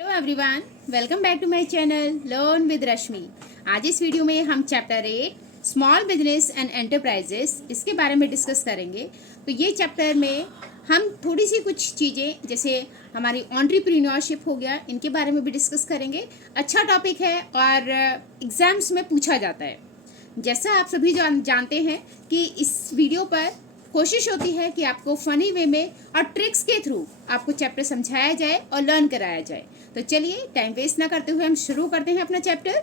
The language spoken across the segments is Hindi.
Hello everyone, welcome back to my channel learn with Rashmi. आज इस वीडियो में हम chapter 8 small business and enterprises इसके बारे में डिस्कस करेंगे। तो ये चैप्टर में हम थोड़ी सी कुछ चीज़ें जैसे हमारी एंटरप्रेन्योरशिप हो गया, इनके बारे में भी डिस्कस करेंगे। अच्छा टॉपिक है और एग्ज़ाम्स में पूछा जाता है। जैसा आप सभी जानते हैं कि इस वीडियो पर कोशिश होती है कि आपको फनी वे में और ट्रिक्स के थ्रू आपको चैप्टर समझाया जाए और लर्न कराया जाए। तो चलिए टाइम वेस्ट ना करते हुए हम शुरू करते हैं अपना चैप्टर।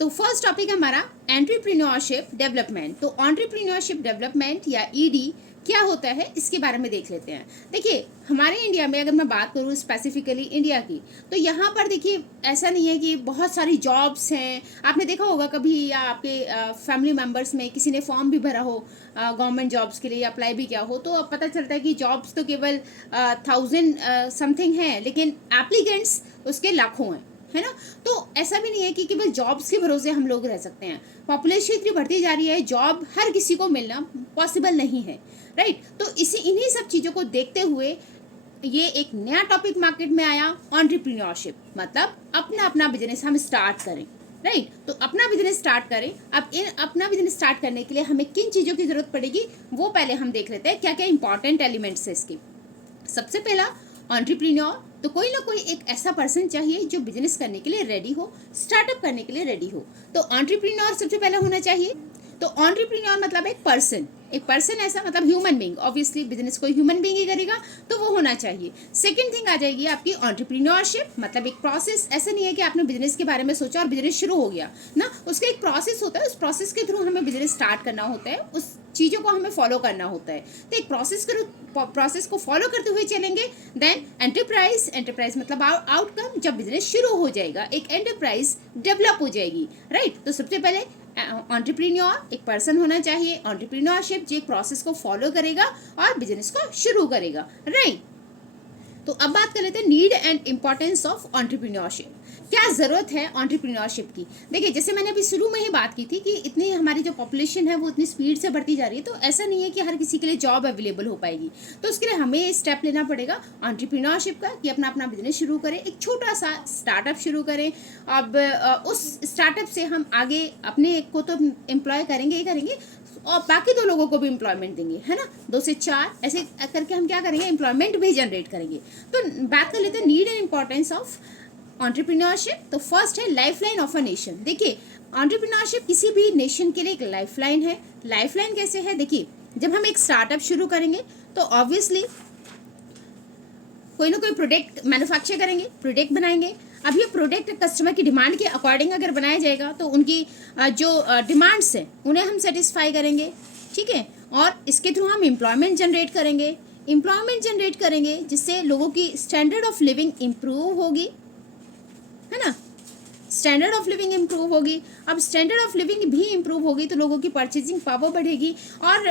तो फर्स्ट टॉपिक है हमारा एंटरप्रेन्योरशिप डेवलपमेंट। तो एंटरप्रेन्योरशिप डेवलपमेंट या ईडी क्या होता है इसके बारे में देख लेते हैं। देखिए, हमारे इंडिया में अगर मैं बात करूँ स्पेसिफिकली इंडिया की, तो यहाँ पर देखिए ऐसा नहीं है कि बहुत सारी जॉब्स हैं। आपने देखा होगा कभी या आपके फैमिली मेम्बर्स में किसी ने फॉर्म भी भरा हो गवर्नमेंट जॉब्स के लिए, अप्लाई भी किया हो, तो अब पता चलता है कि जॉब्स तो केवल 1000 समथिंग है, लेकिन एप्लीकेंट्स उसके लाखों हैं, है ना। तो ऐसा भी नहीं है कि केवल जॉब्स के भरोसे हम लोग रह सकते हैं। पॉपुलेशन इतनी बढ़ती जा रही है, जॉब हर किसी को मिलना पॉसिबल नहीं है, राइट। तो इन्हीं सब चीज़ों को देखते हुए ये एक नया टॉपिक मार्केट में आया, एंटरप्रेन्योरशिप। मतलब अपना बिजनेस हम स्टार्ट करें, राइट। तो अपना बिजनेस स्टार्ट करें। अब अपना बिजनेस स्टार्ट करने के लिए हमें किन चीज़ों की जरूरत पड़ेगी वो पहले हम देख लेते हैं, क्या क्या इंपॉर्टेंट एलिमेंट्स है इसके। सबसे पहला, एंटरप्रेन्योर, तो कोई ना कोई एक ऐसा पर्सन चाहिए जो बिजनेस करने के लिए रेडी हो, स्टार्टअप करने के लिए रेडी हो। तो एंटरप्रेन्योर सबसे पहले होना चाहिए। तो एंटरप्रेन्योर मतलब एक पर्सन ऐसा, मतलब ह्यूमन बीइंग, ऑब्वियसली बिजनेस कोई ह्यूमन बीइंग ही करेगा, तो वो होना चाहिए। सेकंड थिंग आ जाएगी आपकी एंटरप्रेन्योरशिप, मतलब एक प्रोसेस। ऐसा नहीं है कि आपने बिजनेस के बारे में सोचा और बिजनेस शुरू हो गया ना, उसका एक प्रोसेस होता है। उस प्रोसेस के थ्रू हमें बिजनेस स्टार्ट करना होता है, उस चीज़ों को हमें फॉलो करना होता है। तो एक प्रोसेस को फॉलो करते हुए चलेंगे। देन एंटरप्राइज मतलब आउटकम, जब बिजनेस शुरू हो जाएगा एक एंटरप्राइज डेवलप हो जाएगी, राइट। तो सबसे पहले एंटरप्रेन्योर एक पर्सन होना चाहिए, एंटरप्रेन्योरशिप जो एक प्रोसेस को फॉलो करेगा और बिजनेस को शुरू करेगा, राइट। तो अब बात कर लेते हैं need and importance of entrepreneurship. क्या ज़रूरत है एंटरप्रेन्योरशिप की। देखिए, जैसे मैंने अभी शुरू में ही बात की थी कि इतनी हमारी जो पॉपुलेशन है वो इतनी स्पीड से बढ़ती जा रही है, तो ऐसा नहीं है कि हर किसी के लिए जॉब अवेलेबल हो पाएगी। तो उसके लिए हमें स्टेप लेना पड़ेगा एंटरप्रेन्योरशिप का कि अपना बिजनेस शुरू करें, एक छोटा सा स्टार्टअप शुरू करें। अब उस स्टार्टअप से हम आगे अपने को तो एम्प्लॉय करेंगे ही करेंगे और बाकी 2 लोगों को भी एम्प्लॉयमेंट देंगे, है ना। 2 से 4 ऐसे करके हम क्या करेंगे, एम्प्लॉयमेंट भी जनरेट करेंगे। तो बात कर लेते हैं need and importance of entrepreneurship. तो फर्स्ट है लाइफलाइन ऑफ अ नेशन। देखिए, एंटरप्रेन्योरशिप किसी भी नेशन के लिए एक लाइफलाइन है। लाइफलाइन कैसे है, देखिए, जब हम एक स्टार्टअप शुरू करेंगे तो ऑब्वियसली कोई ना कोई प्रोडक्ट मैन्युफैक्चर करेंगे, प्रोडक्ट बनाएंगे। अब ये प्रोडक्ट कस्टमर की डिमांड के अकॉर्डिंग अगर बनाया जाएगा तो उनकी जो डिमांड्स हैं उन्हें हम सेटिस्फाई करेंगे, ठीक है। और इसके थ्रू हम एम्प्लॉयमेंट जनरेट करेंगे जिससे लोगों की स्टैंडर्ड ऑफ लिविंग इम्प्रूव होगी, है ना। स्टैंडर्ड ऑफ लिविंग इम्प्रूव होगी। अब स्टैंडर्ड ऑफ लिविंग भी इम्प्रूव होगी तो लोगों की परचेजिंग पावर बढ़ेगी और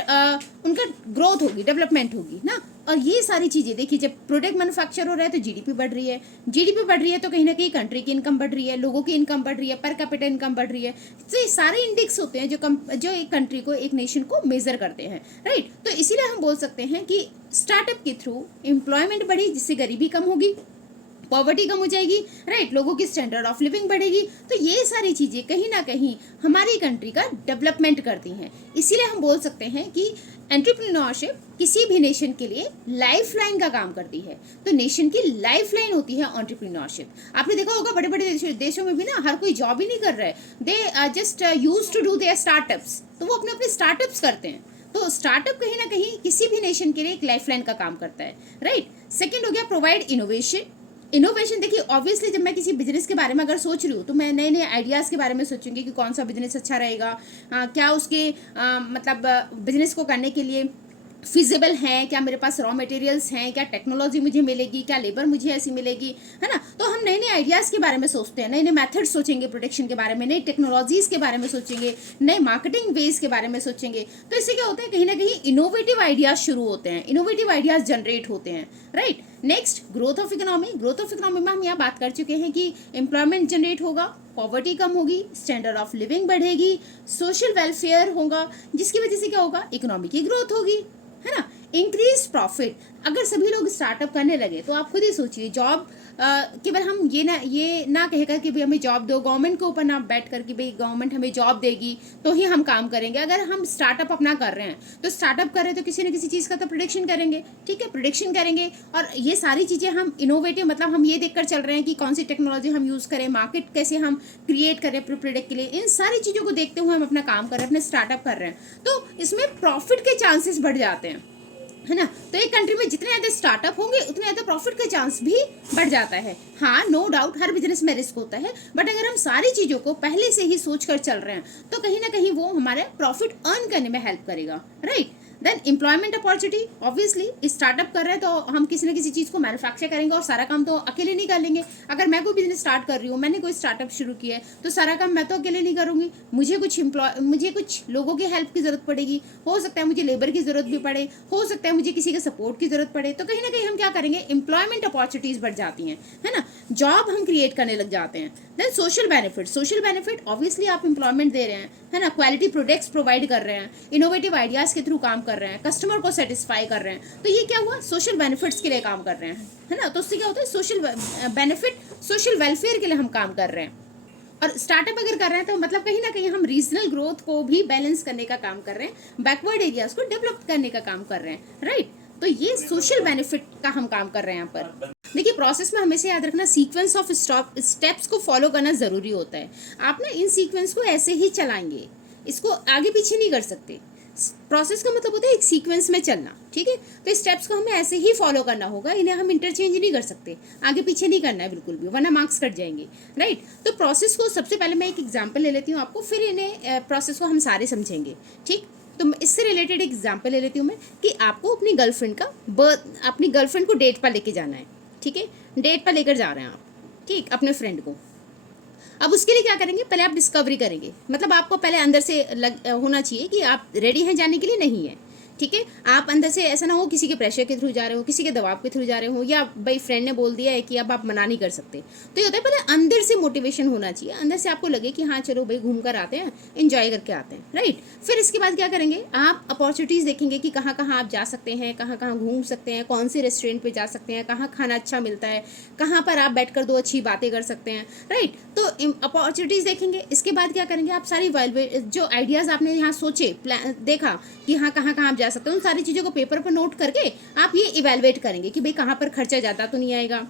उनका ग्रोथ होगी, डेवलपमेंट होगी ना। और ये सारी चीज़ें देखिए, जब प्रोडक्ट मैन्युफैक्चर हो रहा है तो जीडीपी बढ़ रही है। जीडीपी बढ़ रही है तो कहीं ना कहीं कंट्री की इनकम बढ़ रही है, लोगों की इनकम बढ़ रही है, पर कैपिटा इनकम बढ़ रही है। तो ये सारे इंडेक्स होते हैं जो एक कंट्री को, एक नेशन को मेजर करते हैं, राइट। तो इसीलिए हम बोल सकते हैं कि स्टार्टअप के थ्रू एम्प्लॉयमेंट बढ़ी जिससे गरीबी कम होगी, पॉवर्टी कम हो जाएगी, राइट। लोगों की स्टैंडर्ड ऑफ लिविंग बढ़ेगी। तो ये सारी चीज़ें कहीं ना कहीं हमारी कंट्री का डेवलपमेंट करती हैं। इसीलिए हम बोल सकते हैं कि एंटरप्रेन्योरशिप किसी भी नेशन के लिए लाइफ लाइन का काम करती है। तो नेशन की लाइफ लाइन होती है एंटरप्रेन्योरशिप। आपने देखा होगा बड़े बड़े देशों में भी ना हर कोई जॉब ही नहीं कर रहा है, they just use to do their startups. तो वो अपने अपने स्टार्टअप्स करते हैं। तो स्टार्टअप कहीं ना कहीं किसी भी नेशन के लिए एक लाइफ लाइन का काम करता है, राइट। सेकेंड हो गया प्रोवाइड इनोवेशन। देखिए, ऑब्वियसली जब मैं किसी बिजनेस के बारे में अगर सोच रही हूँ तो मैं नए नए आइडियाज़ के बारे में सोचूंगी कि कौन सा बिजनेस अच्छा रहेगा, क्या उसके मतलब बिजनेस को करने के लिए फिजिबल है, क्या मेरे पास रॉ मटेरियल्स हैं, क्या टेक्नोलॉजी मुझे मिलेगी, क्या लेबर मुझे ऐसी मिलेगी, है ना। तो हम नए नए आइडियाज़ के बारे में सोचते हैं, नए नए मेथड्स सोचेंगे प्रोडक्शन के बारे में, नई टेक्नोलॉजीज़ के बारे में सोचेंगे, नए मार्केटिंग वेज के बारे में सोचेंगे। तो इससे क्या होता है, कहीं ना कहीं इनोवेटिव आइडियाज़ शुरू होते हैं, इनोवेटिव आइडियाज़ जनरेट होते हैं, right. Next, growth of economy में हम यहाँ बात कर चुके हैं कि एम्प्लॉयमेंट जनरेट होगा, पॉवर्टी कम होगी, स्टैंडर्ड ऑफ लिविंग बढ़ेगी, सोशल वेलफेयर होगा, जिसकी वजह से क्या होगा, इकोनॉमी की ग्रोथ होगी, है ना। Increase profit. अगर सभी लोग स्टार्टअप करने लगे तो आप खुद ही सोचिए, जॉब केवल हम ये ना कहेगा कि भाई हमें जॉब दो, गवर्नमेंट के ऊपर ना बैठ कर कि भाई गवर्नमेंट हमें जॉब देगी तो ही हम काम करेंगे। अगर हम स्टार्टअप अपना कर रहे हैं तो स्टार्टअप कर रहे हैं तो किसी न किसी चीज़ का तो प्रोडिक्शन करेंगे, ठीक है, प्रोडिक्शन करेंगे। और ये सारी चीज़ें हम इनोवेटिव, मतलब हम ये देखकर चल रहे हैं कि कौन सी टेक्नोलॉजी हम यूज़ करें, मार्केट कैसे हम क्रिएट करें प्रोडक्ट के लिए, इन सारी चीज़ों को देखते हुए हम अपना काम कर रहे हैं, अपने स्टार्टअप कर रहे हैं, तो इसमें प्रॉफिट के चांसेस बढ़ जाते हैं, है ना। तो एक कंट्री में जितने ज़्यादा स्टार्टअप होंगे उतने ज़्यादा प्रॉफिट का चांस भी बढ़ जाता है। हाँ, नो डाउट हर बिजनेस में रिस्क होता है, बट अगर हम सारी चीज़ों को पहले से ही सोच कर चल रहे हैं तो कहीं ना कहीं वो हमारे प्रॉफिट अर्न करने में हेल्प करेगा, right. Then employment opportunity, obviously startup कर रहे हैं तो हम किसी न किसी चीज़ को मैन्युफैक्चर करेंगे और सारा काम तो अकेले नहीं कर लेंगे। अगर मैं कोई बिजनेस स्टार्ट कर रही हूँ, मैंने कोई स्टार्टअप शुरू किया है, तो सारा काम मैं तो अकेले नहीं करूँगी, मुझे कुछ लोगों की हेल्प की ज़रूरत पड़ेगी, हो सकता है मुझे लेबर की ज़रूरत भी पड़े, हो सकता है मुझे किसी के सपोर्ट की ज़रूरत पड़े। तो कहीं ना कहीं हम क्या करेंगे, एम्प्लॉयमेंट अपॉर्चुनिटीज़ बढ़ जाती हैं, है ना, जॉब हम क्रिएट करने लग जाते हैं। देन सोशल बेनिफिट ऑब्वियसली आप एम्प्लॉयमेंट दे रहे हैं, है ना, क्वालिटी प्रोडक्ट्स प्रोवाइड कर रहे हैं, इनोवेटिव आइडियाज़ के थ्रू काम कर रहे हैं, कस्टमर को सेटिस्फाई कर रहे हैं, तो ये क्या हुआ, सोशल बेनिफिट्स के लिए काम कर रहे हैं, है ना। तो उससे क्या होता है, सोशल बेनिफिट, सोशल वेलफेयर के लिए हम काम कर रहे हैं। और स्टार्टअप अगर कर रहे हैं तो मतलब कहीं ना कहीं हम रीजनल ग्रोथ को भी बैलेंस करने का काम कर रहे हैं, बैकवर्ड एरियाज को डेवलप करने का काम कर रहे हैं, राइट। तो ये सोशल बेनिफिट का हम काम कर रहे हैं यहाँ पर। देखिए, प्रोसेस में हमेशा याद रखना, सीक्वेंस ऑफ स्टेप्स को फॉलो करना ज़रूरी होता है। आप ना इन सीक्वेंस को ऐसे ही चलाएंगे, इसको आगे पीछे नहीं कर सकते। प्रोसेस का मतलब होता है एक सीक्वेंस में चलना, ठीक है। तो स्टेप्स को हमें ऐसे ही फॉलो करना होगा, इन्हें हम इंटरचेंज नहीं कर सकते, आगे पीछे नहीं करना है बिल्कुल भी, वरना मार्क्स कट जाएंगे, राइट। तो प्रोसेस को सबसे पहले मैं एक एग्जांपल ले लेती हूँ आपको, फिर इन्हें प्रोसेस को हम सारे समझेंगे, ठीक। तो इससे रिलेटेड एग्जांपल ले लेती हूँ मैं कि आपको अपनी गर्लफ्रेंड को डेट पर लेके जाना है, ठीक है, डेट पर लेकर जा रहे हैं आप, ठीक, अपने फ्रेंड को। अब उसके लिए क्या करेंगे, पहले आप डिस्कवरी करेंगे, मतलब आपको पहले अंदर से होना चाहिए कि आप रेडी हैं जाने के लिए, नहीं है, ठीक है। आप अंदर से ऐसा ना हो किसी के प्रेशर के थ्रू जा रहे हो, किसी के दबाव के थ्रू जा रहे हो, या भाई फ्रेंड ने बोल दिया है कि अब आप मना नहीं कर सकते। तो ये होता है पहले अंदर से मोटिवेशन होना चाहिए, अंदर से आपको लगे कि हाँ चलो भाई घूम कर आते हैं, एंजॉय करके आते हैं, राइट। फिर इसके बाद क्या करेंगे, आप अपॉर्चुनिटीज़ देखेंगे कि कहाँ कहाँ आप जा सकते हैं, कहाँ कहाँ घूम सकते हैं, कौन से रेस्टोरेंट पर जा सकते हैं, कहाँ खाना अच्छा मिलता है, कहाँ पर आप बैठ कर दो अच्छी बातें कर सकते हैं, राइट। तो अपॉर्चुनिटीज़ देखेंगे। इसके बाद क्या करेंगे, आप सारी जो आइडियाज़ आपने यहाँ सोचे, देखा कि हाँ कहाँ कहाँ आप जा सकते हो, उन सारी चीज़ों को पेपर पर नोट करके आप ये इवेलुएट करेंगे कि भाई कहाँ पर खर्चा ज़्यादा तो नहीं आएगा,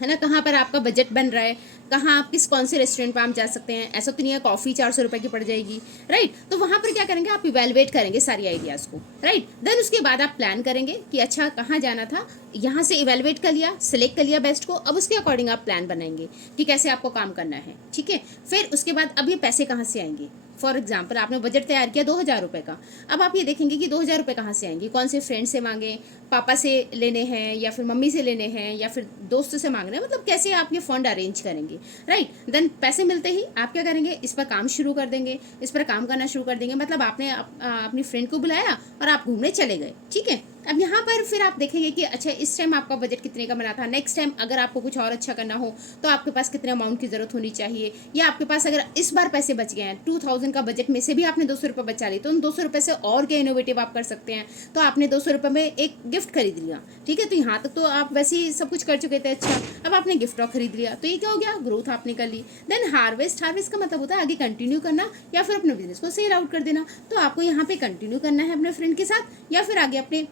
है ना, कहाँ पर आपका बजट बन रहा है, कहाँ आप कौन से रेस्टोरेंट पर आप जा सकते हैं, ऐसा तो नहीं है कॉफ़ी 400 रुपये की पड़ जाएगी, राइट। तो वहाँ पर क्या करेंगे, आप इवेलुएट करेंगे सारी आइडियाज़ को, राइट। देन उसके बाद आप प्लान करेंगे कि अच्छा कहाँ जाना था, यहाँ से इवेलुएट कर लिया, सेलेक्ट कर लिया बेस्ट को, अब उसके अकॉर्डिंग आप प्लान बनाएंगे कि कैसे आपको काम करना है, ठीक है। फिर उसके बाद अब ये पैसे कहाँ से आएंगे, फॉर एग्जाम्पल आपने बजट तैयार किया 2000 रुपये का, अब आप ये देखेंगे कि 2000 रुपये कहाँ से आएंगे, कौन से फ्रेंड से मांगे, पापा से लेने हैं या फिर मम्मी से लेने हैं या फिर दोस्त से मांगने हैं, मतलब कैसे आप ये फंड अरेंज करेंगे, राइट। देन पैसे मिलते ही आप क्या करेंगे, इस पर काम शुरू कर देंगे, इस पर काम करना शुरू कर देंगे, मतलब आपने अपनी फ्रेंड को बुलाया और आप घूमने चले गए, ठीक है। अब यहाँ पर फिर आप देखेंगे कि अच्छा इस टाइम आपका बजट कितने का बना था, नेक्स्ट टाइम अगर आपको कुछ और अच्छा करना हो तो आपके पास कितने अमाउंट की ज़रूरत होनी चाहिए, या आपके पास अगर इस बार पैसे बच गए हैं 2000 का बजट में से भी आपने 200 रुपये बचा ली, तो उन 200 रुपये से और क्या इनोवेटिव आप कर सकते हैं। तो आपने 200 रुपये में एक गिफ्ट खरीद लिया, ठीक है, तो यहाँ तक तो आप वैसे ही सब कुछ कर चुके थे, अच्छा अब आपने गिफ्ट और खरीद लिया, तो ये क्या हो गया, ग्रोथ आपने कर ली। देन हार्वेस्ट का मतलब होता है आगे कंटिन्यू करना या फिर अपने बिजनेस को सेल आउट कर देना। तो आपको यहाँ पे कंटिन्यू करना है अपने फ्रेंड के साथ या फिर आगे अपने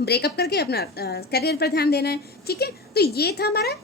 ब्रेकअप करके अपना करियर पर ध्यान देना है, ठीक है। तो ये था हमारा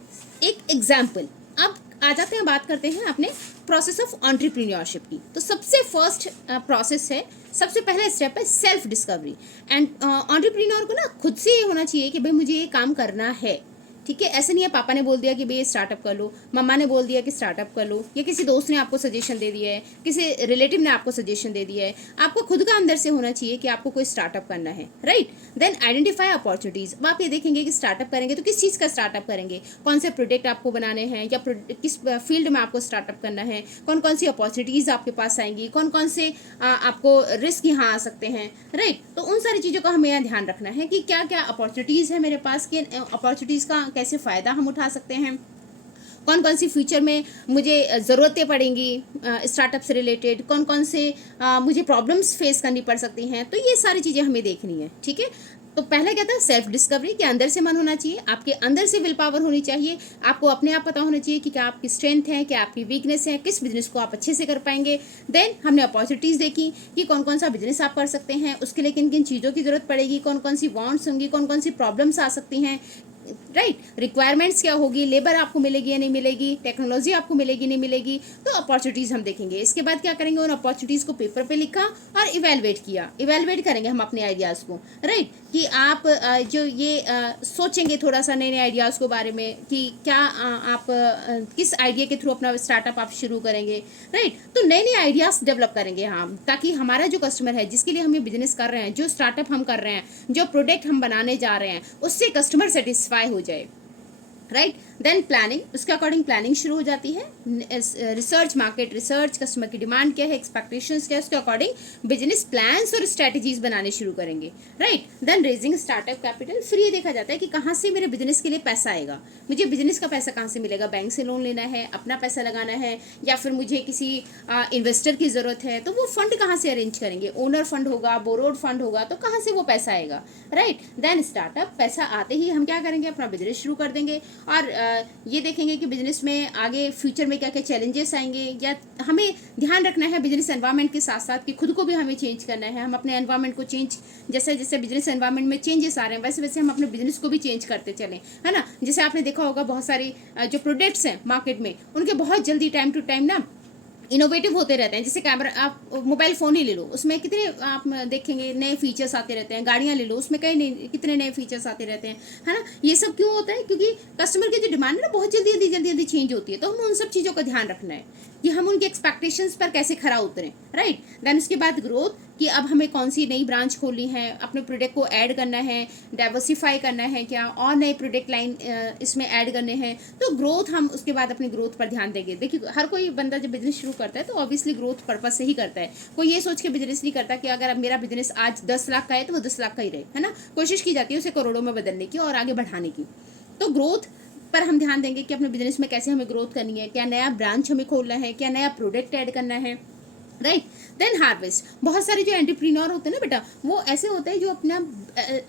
एक एग्जाम्पल। अब आ जाते हैं, बात करते हैं अपने प्रोसेस ऑफ एंटरप्रेन्योरशिप की। तो सबसे फर्स्ट प्रोसेस है, सबसे पहला स्टेप है सेल्फ डिस्कवरी। एंड एंटरप्रेन्योर को ना खुद से ये होना चाहिए कि भाई मुझे ये काम करना है, ठीक है। ऐसे नहीं है पापा ने बोल दिया कि भाई ये स्टार्टअप कर लो, मम्मा ने बोल दिया कि स्टार्टअप कर लो, या किसी दोस्त ने आपको सजेशन दे दिया है, किसी रिलेटिव ने आपको सजेशन दे दिया है। आपको खुद का अंदर से होना चाहिए कि आपको कोई स्टार्टअप करना है, राइट। Then identify opportunities. अब आप ये देखेंगे कि स्टार्टअप करेंगे तो किस चीज़ का स्टार्टअप करेंगे, कौन से प्रोडक्ट आपको बनाने हैं या किस फील्ड में आपको स्टार्टअप करना है, कौन कौन सी अपॉर्चुनिटीज़ आपके पास आएंगी, कौन कौन से आपको रिस्क यहाँ आ सकते हैं, राइट। तो उन सारी चीज़ों का हमें यहाँ ध्यान रखना है कि क्या क्या अपॉर्चुनिटीज़ है मेरे पास, कि अपॉर्चुनिटीज़ का कैसे फ़ायदा हम उठा सकते हैं, कौन कौन सी फ्यूचर में मुझे ज़रूरतें पड़ेंगी स्टार्टअप से रिलेटेड, कौन कौन से मुझे प्रॉब्लम्स फेस करनी पड़ सकती हैं। तो ये सारी चीज़ें हमें देखनी है, ठीक है। तो पहला क्या था, सेल्फ डिस्कवरी, कि अंदर से मन होना चाहिए, आपके अंदर से विल पावर होनी चाहिए, आपको अपने आप पता होना चाहिए कि क्या आपकी स्ट्रेंथ है, क्या आपकी वीकनेस है, किस बिजनेस को आप अच्छे से कर पाएंगे। देन हमने अपॉर्चुनिटीज़ देखी कि कौन कौन सा बिजनेस आप कर सकते हैं, उसके लिए किन किन चीज़ों की जरूरत पड़ेगी, कौन कौन सी वांट्स होंगी, कौन कौन सी प्रॉब्लम्स आ सकती हैं, राइट, रिक्वायरमेंट्स क्या होगी, लेबर आपको मिलेगी या नहीं मिलेगी, टेक्नोलॉजी आपको मिलेगी नहीं मिलेगी, तो अपॉर्चुनिटीज़ हम देखेंगे। इसके बाद क्या करेंगे, उन अपॉर्चुनिटीज़ को पेपर पे लिखा और इवेलुएट किया, इवेलुएट करेंगे हम अपने आइडियाज़ को, राइट, कि आप जो ये सोचेंगे थोड़ा सा नए नए आइडियाज़ के बारे में कि क्या आप किस आइडिया के थ्रू अपना स्टार्टअप आप शुरू करेंगे, राइट। तो नए नए आइडियाज़ डेवलप करेंगे हम, ताकि हमारा जो कस्टमर है जिसके लिए हम ये बिजनेस कर रहे हैं, जो स्टार्टअप हम कर रहे हैं, जो प्रोडक्ट हम बनाने जा रहे हैं, उससे कस्टमर सेटिस्फाई हो जाए, राइट। देन प्लानिंग, उसके अकॉर्डिंग प्लानिंग शुरू हो जाती है, रिसर्च, मार्केट रिसर्च, कस्टमर की डिमांड क्या है, एक्सपेक्टेशंस क्या है, उसके अकॉर्डिंग बिजनेस प्लान्स और स्ट्रेटजीज बनाने शुरू करेंगे, right. Then raising startup capital, फिर ये देखा जाता है कि कहाँ से मेरे बिजनेस के लिए पैसा आएगा, मुझे बिजनेस का पैसा कहाँ से मिलेगा, बैंक से लोन लेना है, अपना पैसा लगाना है, या फिर मुझे किसी इन्वेस्टर की ज़रूरत है, तो वो फंड कहाँ से अरेंज करेंगे, ओनर फंड होगा, बोरोड फंड होगा, तो कहाँ से वो पैसा आएगा, राइट। देन स्टार्टअप, पैसा आते ही हम क्या करेंगे, अपना बिजनेस शुरू कर देंगे, और ये देखेंगे कि बिजनेस में आगे फ्यूचर में क्या क्या चैलेंजेस आएंगे, या हमें ध्यान रखना है बिजनेस एनवायरनमेंट के साथ साथ कि खुद को भी हमें चेंज करना है, हम अपने एनवायरनमेंट को चेंज, जैसे जैसे बिजनेस एनवायरनमेंट में चेंजेस आ रहे हैं वैसे वैसे हम अपने बिजनेस को भी चेंज करते चलें, है ना। जैसे आपने देखा होगा बहुत सारी जो प्रोडक्ट्स हैं मार्केट में, उनके बहुत जल्दी टाइम टू टाइम ना इनोवेटिव होते रहते हैं। जैसे कैमरा, आप मोबाइल फ़ोन ही ले लो, उसमें कितने आप देखेंगे नए फीचर्स आते रहते हैं, गाड़ियाँ ले लो, उसमें कई नए कितने नए फीचर्स आते रहते हैं, है ना। ये सब क्यों होता है, क्योंकि कस्टमर की जो डिमांड है ना बहुत जल्दी जल्दी चेंज होती है, तो हमें उन सब चीज़ों का ध्यान रखना है कि हम उनके एक्सपेक्टेशंस पर कैसे खरा उतरें, राइट। देन उसके बाद ग्रोथ, कि अब हमें कौन सी नई ब्रांच खोलनी है, अपने प्रोडक्ट को ऐड करना है, डाइवर्सिफाई करना है क्या, और नए प्रोडक्ट लाइन इसमें ऐड करने हैं, तो ग्रोथ हम उसके बाद अपनी ग्रोथ पर ध्यान देंगे। देखिए हर कोई बंदा जब बिजनेस शुरू करता है तो ऑब्वियसली ग्रोथ पर्पज से ही करता है, कोई ये सोच के बिजनेस नहीं करता कि अगर अब मेरा बिजनेस आज 10 लाख का है तो वो 10 लाख का ही रहे, है ना। कोशिश की जाती है उसे करोड़ों में बदलने की और आगे बढ़ाने की। तो ग्रोथ पर हम ध्यान देंगे कि अपने बिजनेस में कैसे हमें ग्रोथ करनी है, क्या नया ब्रांच हमें खोलना है, क्या नया प्रोडक्ट ऐड करना है, राइट। देन हार्वेस्ट, बहुत सारे जो एंटरप्रेन्योर होते हैं ना बेटा, वो ऐसे होते हैं जो अपना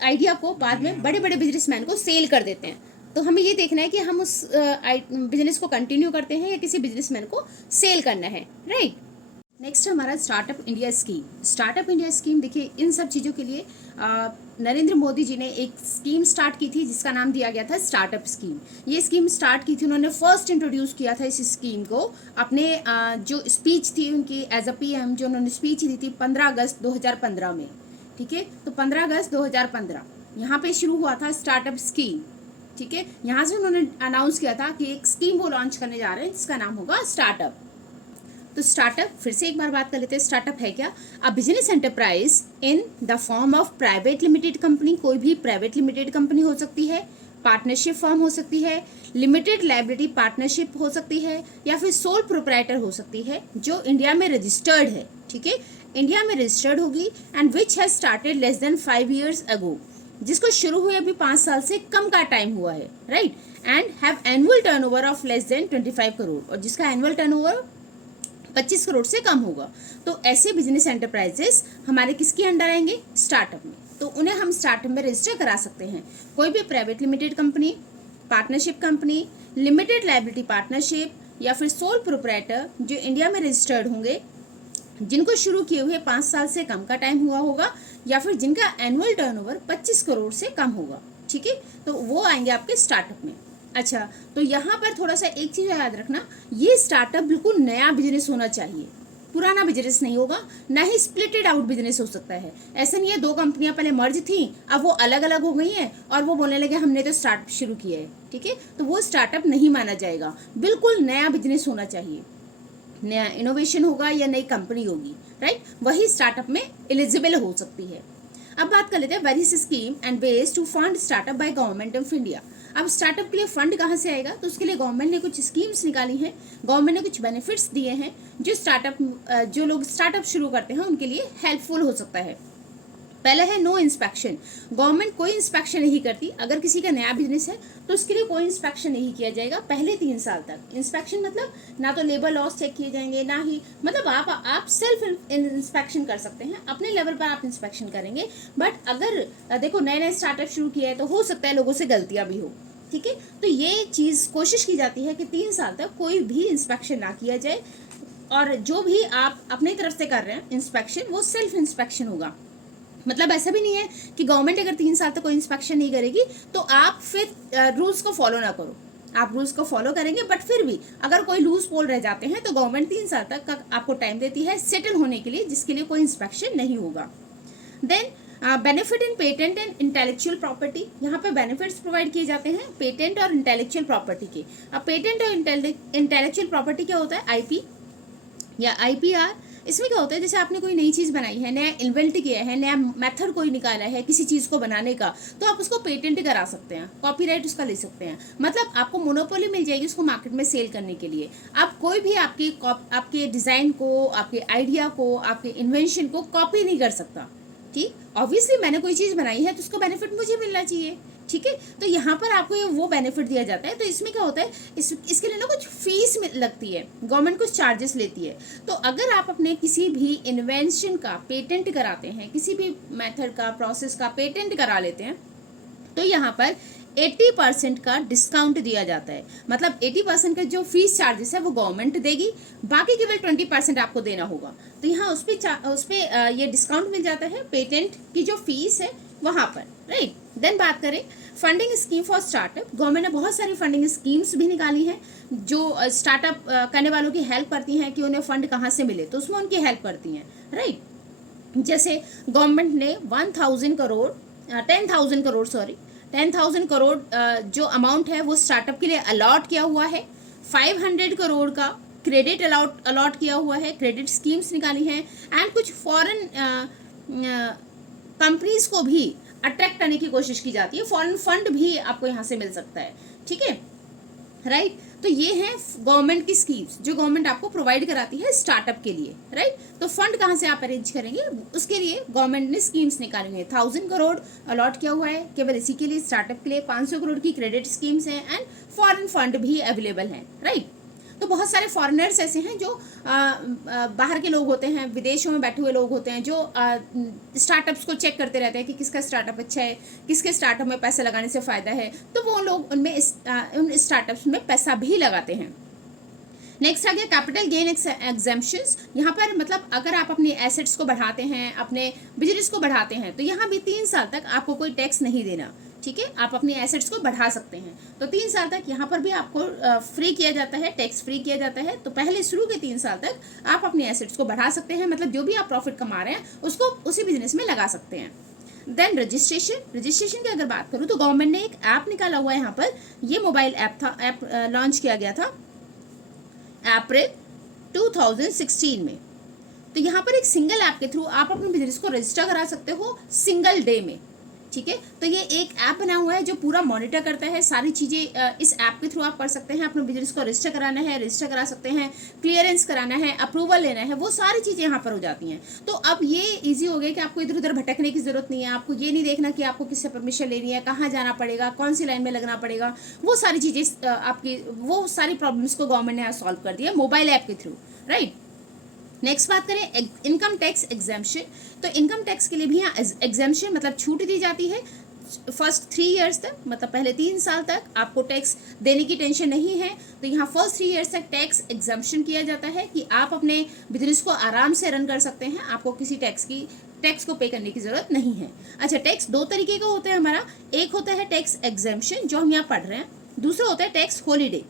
आइडिया को बाद में बड़े बड़े बिजनेसमैन को सेल कर देते हैं। तो हमें ये देखना है कि हम उस बिजनेस को कंटिन्यू करते हैं या किसी बिजनेसमैन को सेल करना है, राइट। नेक्स्ट हमारा startup India scheme. Startup India scheme, देखिए इन सब चीज़ों के लिए नरेंद्र मोदी जी ने एक स्कीम स्टार्ट की थी जिसका नाम दिया गया था स्टार्टअप स्कीम। ये स्कीम स्टार्ट की थी, उन्होंने फर्स्ट इंट्रोड्यूस किया था इस स्कीम को अपने जो स्पीच थी उनकी एज अ पीएम, जो उन्होंने स्पीच दी थी 15 अगस्त 2015 में, ठीक है। तो 15 अगस्त 2015 यहाँ पे शुरू हुआ था स्टार्टअप स्कीम, ठीक है। यहाँ से उन्होंने अनाउंस किया था कि एक स्कीम वो लॉन्च करने जा रहे हैं जिसका नाम होगा स्टार्टअप। तो स्टार्टअप, फिर से एक बार बात कर लेते हैं, स्टार्टअप है क्या, a business enterprise in the form of private limited company, कोई भी प्राइवेट लिमिटेड कंपनी हो सकती है, पार्टनरशिप फॉर्म हो सकती है, लिमिटेड लायबिलिटी पार्टनरशिप हो सकती है, या फिर सोल प्रोप्राइटर हो सकती है, जो इंडिया में रजिस्टर्ड है, ठीक है, इंडिया में रजिस्टर्ड होगी, and which has started less than 5 years अगो, जिसको शुरू हुए अभी 5 साल से कम का टाइम हुआ है, right, and have annual turnover of less than 25 crore, और जिसका एनुअल टर्नओवर 25 करोड़ से कम होगा। तो ऐसे बिजनेस एंटरप्राइजेस हमारे किसके अंडर आएंगे, स्टार्टअप में, तो उन्हें हम स्टार्टअप में रजिस्टर करा सकते हैं। कोई भी private limited company, partnership company, limited liability partnership, या फिर सोल प्रोप्राइटर जो इंडिया में रजिस्टर्ड होंगे, जिनको शुरू किए हुए 5 साल से कम का टाइम हुआ होगा, या फिर जिनका एनुअल टर्नओवर 25 करोड़ से कम होगा, ठीक है, तो वो आएंगे आपके स्टार्टअप में। अच्छा, तो यहाँ पर थोड़ा सा एक चीज़ याद रखना, ये स्टार्टअप बिल्कुल नया बिजनेस होना चाहिए, पुराना बिजनेस नहीं होगा, ना ही स्प्लिटेड आउट बिजनेस हो सकता है। ऐसा नहीं है 2 कंपनियां पहले मर्ज थी, अब वो अलग अलग हो गई हैं और वो बोलने लगे हमने तो स्टार्ट शुरू किया है, ठीक है, तो वो स्टार्टअप नहीं माना जाएगा। बिल्कुल नया बिजनेस होना चाहिए, नया इनोवेशन होगा या नई कंपनी होगी, राइट, वही स्टार्टअप में एलिजिबल हो सकती है। अब बात कर लेते हैं various scheme and ways to fund startup by government of India. अब स्टार्टअप के लिए फंड कहाँ से आएगा, तो उसके लिए गवर्नमेंट ने कुछ स्कीम्स निकाली हैं, गवर्नमेंट ने कुछ बेनिफिट्स दिए हैं जो लोग स्टार्टअप शुरू करते हैं उनके लिए हेल्पफुल हो सकता है। पहला है नो इंस्पेक्शन। गवर्नमेंट कोई इंस्पेक्शन नहीं करती। अगर किसी का नया बिजनेस है तो उसके लिए कोई इंस्पेक्शन नहीं किया जाएगा पहले 3 साल तक। इंस्पेक्शन मतलब ना तो लेबर लॉस चेक किए जाएंगे, ना ही मतलब आप सेल्फ इंस्पेक्शन कर सकते हैं, अपने लेवल पर आप इंस्पेक्शन करेंगे। बट अगर देखो नए नए स्टार्टअप शुरू किया है तो हो सकता है लोगों से गलतियां भी हो, ठीक है। तो ये चीज़ कोशिश की जाती है कि 3 साल तक कोई भी इंस्पेक्शन ना किया जाए, और जो भी आप अपनी तरफ से कर रहे हैं इंस्पेक्शन वो सेल्फ इंस्पेक्शन होगा। मतलब ऐसा भी नहीं है कि गवर्नमेंट अगर 3 साल तक कोई इंस्पेक्शन नहीं करेगी तो आप फिर रूल्स को फॉलो ना करो। आप रूल्स को फॉलो करेंगे, बट फिर भी अगर कोई लूज पोल रह जाते हैं तो गवर्नमेंट 3 साल तक का आपको टाइम देती है सेटल होने के लिए, जिसके लिए कोई इंस्पेक्शन नहीं होगा। Then benefit in patent and intellectual property. यहाँ पे बेनिफिट्स प्रोवाइड किए जाते हैं पेटेंट और इंटेलेक्चुअल प्रॉपर्टी के। अब पेटेंट और इंटेलेक्चुअल प्रॉपर्टी क्या होता है? आईपी या आईपीआर। इसमें क्या होता है, जैसे आपने कोई नई चीज़ बनाई है, नया इन्वेंट किया है, नया मेथड कोई निकाला है किसी चीज़ को बनाने का, तो आप उसको पेटेंट करा सकते हैं, कॉपीराइट उसका ले सकते हैं। मतलब आपको मोनोपोली मिल जाएगी उसको मार्केट में सेल करने के लिए। आप कोई भी आपके डिज़ाइन को, आपके आइडिया को, आपके इन्वेंशन को कॉपी नहीं कर सकता। ठीक, ऑब्वियसली मैंने कोई चीज़ बनाई है तो उसका बेनिफिट मुझे मिलना चाहिए, ठीक है। तो यहाँ पर आपको ये वो बेनिफिट दिया जाता है। तो इसमें क्या होता है, इसके लिए ना कुछ फीस लगती है, गवर्नमेंट कुछ चार्जेस लेती है। तो अगर आप अपने किसी भी इन्वेंशन का पेटेंट कराते हैं, किसी भी मेथड का, प्रोसेस का पेटेंट करा लेते हैं, तो यहाँ पर 80% का डिस्काउंट दिया जाता है। मतलब 80% का जो फीस चार्जेस है वो गवर्नमेंट देगी, बाकी केवल 20% आपको देना होगा। तो यहाँ उस पर ये डिस्काउंट मिल जाता है पेटेंट की जो फीस है वहाँ पर, राइट। देन बात करें funding scheme for startup. Government ने बहुत सारी फंडिंग स्कीम्स भी निकाली हैं जो स्टार्टअप करने वालों की हेल्प करती हैं कि उन्हें फंड कहाँ से मिले, तो उसमें उनकी हेल्प करती हैं, राइट। जैसे गवर्नमेंट ने 10,000 करोड़ जो अमाउंट है वो स्टार्टअप के लिए अलॉट किया हुआ है। 500 करोड़ का क्रेडिट अलॉट किया हुआ है, क्रेडिट स्कीम्स निकाली हैं। एंड कुछ फॉरेन कंपनीज को भी अट्रैक्ट करने की कोशिश की जाती है, फॉरेन फंड भी आपको यहाँ से मिल सकता है, ठीक है, राइट। तो ये है गवर्नमेंट की स्कीम्स जो गवर्नमेंट आपको प्रोवाइड कराती है स्टार्टअप के लिए, राइट। तो फंड कहाँ से आप अरेंज करेंगे, उसके लिए गवर्नमेंट ने स्कीम्स निकाली हुई है। 1000 करोड़ अलॉट किया हुआ है केवल इसी के लिए, स्टार्टअप के लिए। 500 करोड़ की क्रेडिट स्कीम्स हैं एंड फॉरेन फंड भी अवेलेबल हैं, राइट। तो बहुत सारे फॉरेनर्स ऐसे हैं जो बाहर के लोग होते हैं, विदेशों में बैठे हुए लोग होते हैं, जो स्टार्टअप्स को चेक करते रहते हैं कि किसका स्टार्टअप अच्छा है, किसके स्टार्टअप में पैसा लगाने से फ़ायदा है, तो वो लोग उन स्टार्टअप्स में पैसा भी लगाते हैं। नेक्स्ट आ गया कैपिटल गेन एग्जेम्पशंस। यहाँ पर मतलब अगर आप अपने एसेट्स को बढ़ाते हैं, अपने बिजनेस को बढ़ाते हैं, तो यहाँ भी 3 साल तक आपको कोई टैक्स नहीं देना, ठीक है। आप अपनी एसेट्स को बढ़ा सकते हैं, तो 3 साल तक यहाँ पर भी आपको फ्री किया जाता है, टैक्स फ्री किया जाता है। तो पहले शुरू के 3 साल तक आप अपनी एसेट्स को बढ़ा सकते हैं, मतलब जो भी आप प्रॉफिट कमा रहे हैं उसको उसी बिजनेस में लगा सकते हैं। देन रजिस्ट्रेशन की अगर बात करूँ तो गवर्नमेंट ने एक ऐप निकाला हुआ है यहाँ पर। ये मोबाइल ऐप लॉन्च किया गया था अप्रैल 2016 में। तो यहाँ पर एक सिंगल ऐप के थ्रू आप अपने बिजनेस को रजिस्टर करा सकते हो सिंगल डे में, ठीक है। तो ये एक ऐप बना हुआ है जो पूरा मॉनिटर करता है सारी चीज़ें। इस ऐप के थ्रू आप कर सकते हैं, अपने बिजनेस को रजिस्टर कराना है, रजिस्टर करा सकते हैं, क्लियरेंस कराना है, अप्रूवल लेना है, वो सारी चीज़ें यहाँ पर हो जाती हैं। तो अब ये इजी हो गया कि आपको इधर उधर भटकने की ज़रूरत नहीं है, आपको ये नहीं देखना कि आपको किससे परमिशन लेनी है, कहाँ जाना पड़ेगा, कौन सी लाइन में लगना पड़ेगा। वो सारी चीज़ें आपकी वो सारी प्रॉब्लम्स को गवर्नमेंट ने यहाँ सॉल्व कर दिया मोबाइल ऐप के थ्रू, राइट। नेक्स्ट बात करें इनकम टैक्स एग्जेम्पशन। तो इनकम टैक्स के लिए भी यहाँ एग्जेम्पशन मतलब छूट दी जाती है फर्स्ट 3 ईयर्स तक, मतलब पहले 3 साल तक आपको टैक्स देने की टेंशन नहीं है। तो यहाँ फर्स्ट 3 ईयर्स तक टैक्स एग्जेम्पशन किया जाता है कि आप अपने बिजनेस को आराम से रन कर सकते हैं, आपको किसी टैक्स को पे करने की जरूरत नहीं है। अच्छा, टैक्स 2 तरीके का होता है हमारा। एक होता है टैक्स एग्जेम्पशन जो हम यहाँ पढ़ रहे हैं, दूसरा होता है टैक्स हॉलीडे।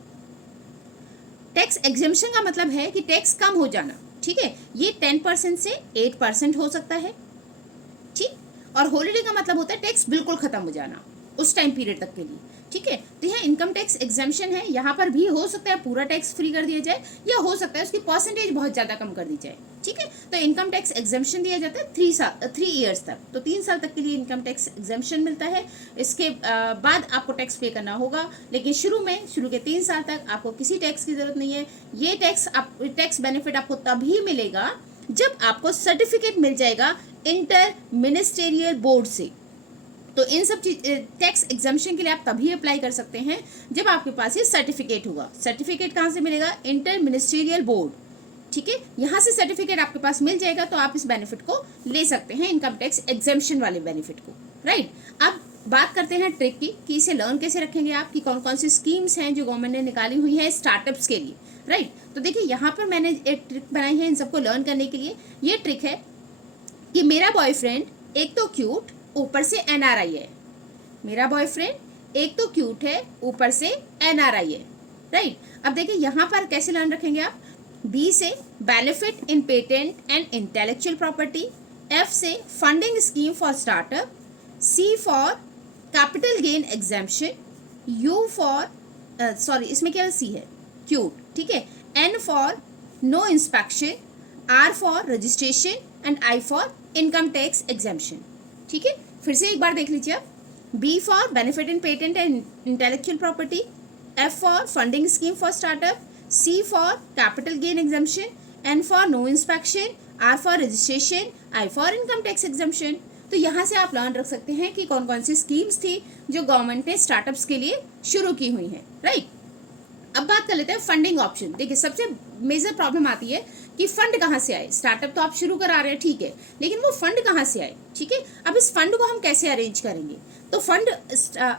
टैक्स एग्जेम्पशन का मतलब है कि टैक्स कम हो जाना, ठीक है। ये 10% से 8% हो सकता है, ठीक। और हॉलीडे का मतलब होता है टैक्स बिल्कुल खत्म हो जाना उस टाइम पीरियड तक के लिए, ठीक है। तो यह इनकम टैक्स एग्जेम्पशन है। यहाँ पर भी हो सकता है पूरा टैक्स फ्री कर दिया जाए, या हो सकता है उसकी परसेंटेज बहुत ज़्यादा कम कर दी जाए, ठीक है। तो इनकम टैक्स एग्जेम्पशन दिया जाता है 3 ईयर्स तक। तो 3 साल तक के लिए इनकम टैक्स एग्जेम्पशन मिलता है। इसके बाद आपको टैक्स पे करना होगा, लेकिन शुरू के 3 साल तक आपको किसी टैक्स की जरूरत नहीं है। ये टैक्स बेनिफिट आपको तभी मिलेगा जब आपको सर्टिफिकेट मिल जाएगा इंटर मिनिस्टेरियल बोर्ड से। तो इन सब चीज टैक्स एग्जाम्पशन के लिए आप तभी अप्लाई कर सकते हैं जब आपके पास ये सर्टिफिकेट होगा। सर्टिफिकेट कहाँ से मिलेगा? इंटर मिनिस्टेरियल बोर्ड, ठीक है, यहाँ से सर्टिफिकेट आपके पास मिल जाएगा तो आप इस बेनिफिट को ले सकते हैं, इनकम टैक्स एग्जाम्पशन वाले बेनिफिट को, राइट। अब बात करते हैं ट्रिक की कि इसे लर्न कैसे रखेंगे आप, कि कौन कौन सी स्कीम्स हैं जो गवर्नमेंट ने निकाली हुई है स्टार्टअप्स के लिए, राइट। तो देखिए यहाँ पर मैंने एक ट्रिक बनाई है इन सबको लर्न करने के लिए। ये ट्रिक है कि मेरा बॉयफ्रेंड एक तो क्यूट ऊपर से NRI है। मेरा बॉयफ्रेंड एक तो क्यूट है ऊपर से NRI है, राइट। अब देखिए यहाँ पर कैसे लर्न रखेंगे आप। B से benefit in patent and intellectual property, F से funding scheme for startup, C for capital gain exemption, U for sorry इसमें क्या C है? क्यूट, ठीक है। N for no inspection, R for registration and I for income tax exemption, ठीक है। फिर से एक बार देख लीजिए आप। B for benefit in patent and intellectual property, F for funding scheme for startup, C for capital gain exemption, N for no inspection, R for registration, I for income tax exemption. तो यहाँ से आप लर्न रख सकते हैं कि कौन कौन सी स्कीम्स थी जो गवर्नमेंट ने स्टार्टअप्स के लिए शुरू की हुई हैं, राइट। अब बात कर लेते हैं फंडिंग ऑप्शन। देखिए सबसे मेजर प्रॉब्लम आती है कि फंड कहाँ से आए। स्टार्टअप तो आप शुरू करा रहे हैं, ठीक है, लेकिन वो फंड कहाँ से आए, ठीक है। अब इस फंड को हम कैसे अरेंज करेंगे? तो फंड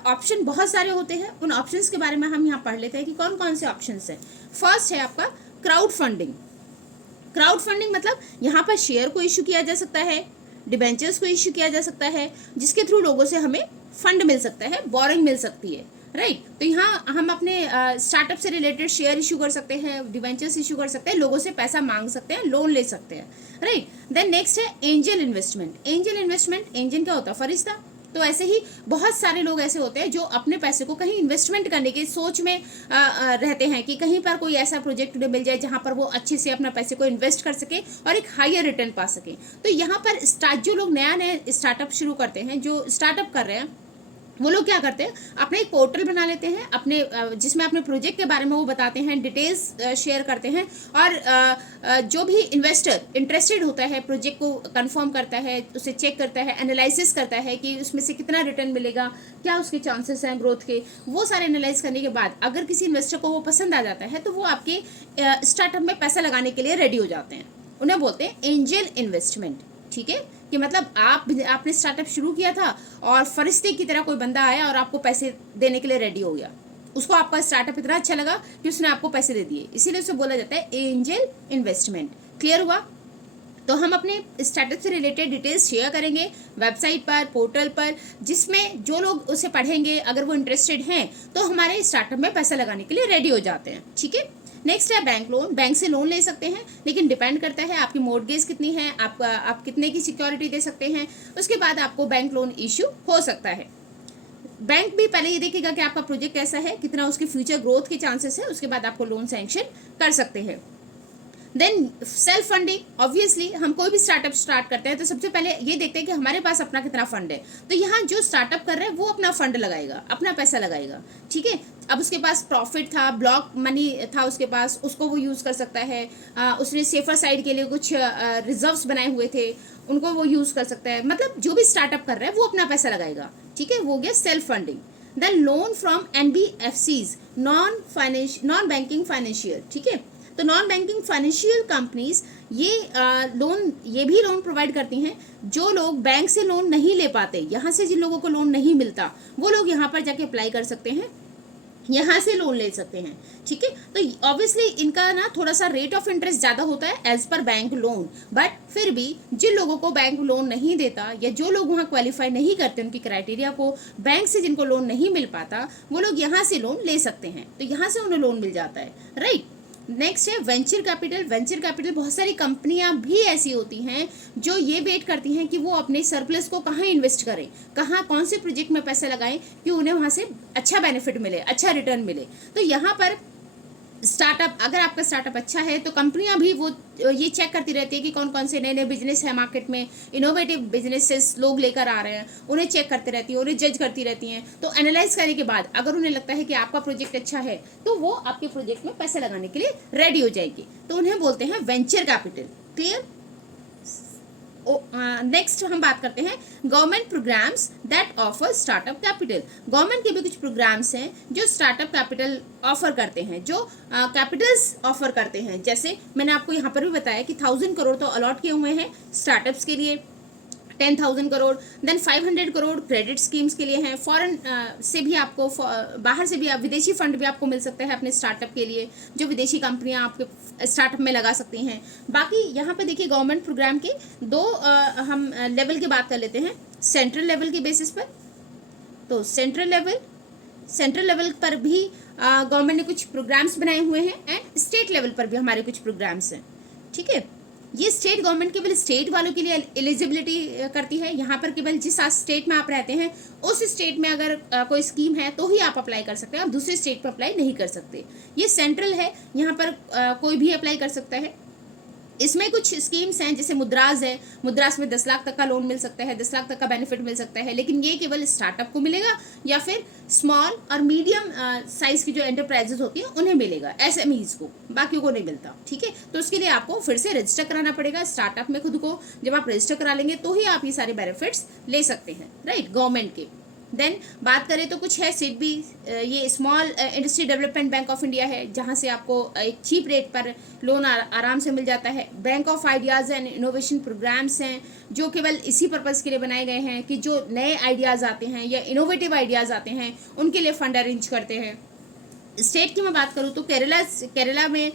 ऑप्शन बहुत सारे होते हैं, उन ऑप्शंस के बारे में हम यहाँ पढ़ लेते हैं कि कौन कौन से ऑप्शंस हैं। फर्स्ट है आपका क्राउड फंडिंग। क्राउड फंडिंग मतलब यहाँ पर शेयर को इशू किया जा सकता है, डिबेंचर्स को इशू किया जा सकता है, जिसके थ्रू लोगों से हमें फंड मिल सकता है, बोरिंग मिल सकती है, राइट। तो यहाँ हम अपने स्टार्टअप से रिलेटेड शेयर इशू कर सकते हैं, डिवेंचर्स इशू कर सकते हैं, लोगों से पैसा मांग सकते हैं, लोन ले सकते हैं, राइट। देन नेक्स्ट है angel investment. Angel investment, angel क्या होता है? फरिश्ता। तो ऐसे ही बहुत सारे लोग ऐसे होते हैं जो अपने पैसे को कहीं इन्वेस्टमेंट करने की सोच में रहते हैं कि कहीं पर कोई ऐसा प्रोजेक्ट उन्हें मिल जाए जहाँ पर वो अच्छे से अपना पैसे को इन्वेस्ट कर सके और एक हायर रिटर्न पा सके। तो यहाँ पर जो लोग नया नया स्टार्टअप शुरू करते हैं, जो स्टार्टअप कर रहे हैं, वो लोग क्या करते हैं, अपने एक पोर्टल बना लेते हैं अपने जिसमें अपने प्रोजेक्ट के बारे में वो बताते हैं, डिटेल्स शेयर करते हैं, और जो भी इन्वेस्टर इंटरेस्टेड होता है प्रोजेक्ट को कंफर्म करता है, उसे चेक करता है, एनालिसिस करता है कि उसमें से कितना रिटर्न मिलेगा, क्या उसके चांसेस हैं ग्रोथ के। वो सारे एनालाइज करने के बाद अगर किसी इन्वेस्टर को वो पसंद आ जाता है तो वो आपके स्टार्टअप में पैसा लगाने के लिए रेडी हो जाते हैं। उन्हें बोलते हैं एंजल इन्वेस्टमेंट, ठीक है। कि मतलब आपने स्टार्टअप शुरू किया था और फरिश्ते की तरह कोई बंदा आया और आपको पैसे देने के लिए रेडी हो गया। उसको आपका स्टार्टअप इतना अच्छा लगा कि उसने आपको पैसे दे दिए, इसीलिए उसे बोला जाता है एंजल इन्वेस्टमेंट। क्लियर हुआ? तो हम अपने स्टार्टअप से रिलेटेड डिटेल्स शेयर करेंगे वेबसाइट पर, पोर्टल पर, जिसमें जो लोग उसे पढ़ेंगे अगर वो इंटरेस्टेड हैं तो हमारे स्टार्टअप में पैसा लगाने के लिए रेडी हो जाते हैं, ठीक है। नेक्स्ट है बैंक लोन। बैंक से लोन ले सकते हैं, लेकिन डिपेंड करता है आपकी मॉर्गेज कितनी है, आप कितने की सिक्योरिटी दे सकते हैं, उसके बाद आपको बैंक लोन इश्यू हो सकता है। बैंक भी पहले ये देखेगा कि आपका प्रोजेक्ट कैसा है, कितना उसके फ्यूचर ग्रोथ के चांसेस है, उसके बाद आपको लोन सैंक्शन कर सकते हैं। Then self funding. ऑब्वियसली हम कोई भी स्टार्टअप स्टार्ट करते हैं तो सबसे पहले ये देखते हैं कि हमारे पास अपना कितना फंड है। तो यहाँ जो स्टार्टअप कर रहे हैं वो अपना फंड लगाएगा, अपना पैसा लगाएगा, ठीक है। अब उसके पास प्रॉफिट था, ब्लॉक मनी था उसके पास, उसको वो यूज़ कर सकता है। उसने सेफर साइड के लिए कुछ रिजर्व्स बनाए हुए थे, उनको वो यूज़ कर सकता है। मतलब जो भी स्टार्टअप कर रहा है वो अपना पैसा लगाएगा, ठीक है। वो हो गया self funding. Then loan from NBFCs, non banking financial, ठीक है। तो नॉन बैंकिंग फाइनेंशियल कंपनीज ये भी लोन प्रोवाइड करती हैं। जो लोग बैंक से लोन नहीं ले पाते, यहाँ से जिन लोगों को लोन नहीं मिलता, वो लोग यहाँ पर जाके अप्लाई कर सकते हैं, यहाँ से लोन ले सकते हैं, ठीक है। तो ऑब्वियसली इनका ना थोड़ा सा रेट ऑफ इंटरेस्ट ज़्यादा होता है as per bank loan, but फिर भी जिन लोगों को बैंक लोन नहीं देता या जो लोग वहाँ क्वालिफाई नहीं करते, उनकी क्राइटेरिया को बैंक से जिनको लोन नहीं मिल पाता, वो लोग यहाँ से लोन ले सकते हैं। तो यहाँ से उन्हें लोन मिल जाता है, राइट। नेक्स्ट है वेंचर कैपिटल। वेंचर कैपिटल बहुत सारी कंपनियां भी ऐसी होती हैं जो ये वेट करती हैं कि वो अपने सरप्लस को कहाँ इन्वेस्ट करें, कहाँ कौन से प्रोजेक्ट में पैसा लगाएं कि उन्हें वहाँ से अच्छा बेनिफिट मिले, अच्छा रिटर्न मिले। तो यहाँ पर स्टार्टअप, अगर आपका स्टार्टअप अच्छा है तो कंपनियां भी वो ये चेक करती रहती है कि कौन कौन से नए नए बिजनेस है मार्केट में, इनोवेटिव बिजनेसेस लोग लेकर आ रहे हैं, उन्हें चेक करती रहती हैं, उन्हें जज करती रहती हैं। तो एनालाइज करने के बाद अगर उन्हें लगता है कि आपका प्रोजेक्ट अच्छा है तो वो आपके प्रोजेक्ट में पैसा लगाने के लिए रेडी हो जाएगी। तो उन्हें बोलते हैं वेंचर कैपिटल। क्लियर? नेक्स्ट हम बात करते हैं government programmes that offer startup capital. Government के भी कुछ प्रोग्राम्स हैं जो स्टार्टअप कैपिटल ऑफर करते हैं, जो कैपिटल्स ऑफर करते हैं। जैसे मैंने आपको यहाँ पर भी बताया कि 1000 करोड़ तो अलॉट किए हुए हैं स्टार्टअप्स के लिए, 10,000 crore, then 500 crore credit schemes के लिए हैं। फॉरेन से भी आपको, बाहर से भी आप, विदेशी फंड भी आपको मिल सकता है अपने स्टार्टअप के लिए, जो विदेशी कंपनियां आपके स्टार्टअप में लगा सकती हैं। बाकी यहाँ पे देखिए गवर्नमेंट प्रोग्राम के दो हम लेवल की बात कर लेते हैं सेंट्रल लेवल के बेसिस पर। तो सेंट्रल लेवल पर भी गवर्नमेंट ने कुछ प्रोग्राम्स बनाए हुए हैं, एंड स्टेट लेवल पर भी हमारे कुछ प्रोग्राम्स हैं। ठीक है, ये स्टेट गवर्नमेंट केवल स्टेट वालों के लिए एलिजिबिलिटी करती है। यहाँ पर केवल जिस स्टेट में आप रहते हैं उस स्टेट में अगर कोई स्कीम है तो ही आप अप्लाई कर सकते हैं, आप दूसरे स्टेट पर अप्लाई नहीं कर सकते। ये सेंट्रल है, यहाँ पर कोई भी अप्लाई कर सकता है। इसमें कुछ स्कीम्स हैं जैसे मुद्राज है, मुद्राज में 10 लाख तक का लोन मिल सकता है, 10 लाख तक का बेनिफिट मिल सकता है, लेकिन ये केवल स्टार्टअप को मिलेगा या फिर स्मॉल और मीडियम साइज की जो एंटरप्राइजेज होती हैं उन्हें मिलेगा, एसएमईज को, बाकियों को नहीं मिलता। ठीक है, तो उसके लिए आपको फिर से रजिस्टर कराना पड़ेगा स्टार्टअप में खुद को। जब आप रजिस्टर करा लेंगे तो ही आप ये सारे बेनिफिट्स ले सकते हैं, राइट, गवर्नमेंट के। देन बात करें तो कुछ है सिडबी, ये small industry development bank of India है, जहाँ से आपको एक चीप रेट पर लोन आराम से मिल जाता है। Bank of ideas and innovation programmes हैं जो केवल इसी पर्पज़ के लिए बनाए गए हैं कि जो नए आइडियाज़ आते हैं या इनोवेटिव आइडियाज़ आते हैं उनके लिए फंड अरेंज करते हैं। स्टेट की मैं बात करूँ तो केरला में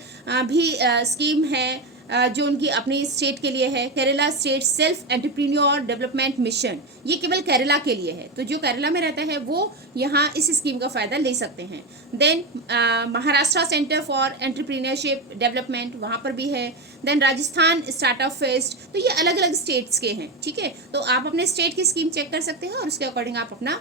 भी स्कीम है जो उनकी अपनी स्टेट के लिए है, Kerala state self entrepreneur development mission. ये केवल केरला के लिए है, तो जो केरला में रहता है वो यहाँ इस स्कीम का फ़ायदा ले सकते हैं। Then Maharashtra centre for entrepreneurship development, वहाँ पर भी है। देन राजस्थान स्टार्टअप फेस्ट, तो ये अलग अलग स्टेट्स के हैं। ठीक है, तो आप अपने स्टेट की स्कीम चेक कर सकते हैं और उसके अकॉर्डिंग आप अपना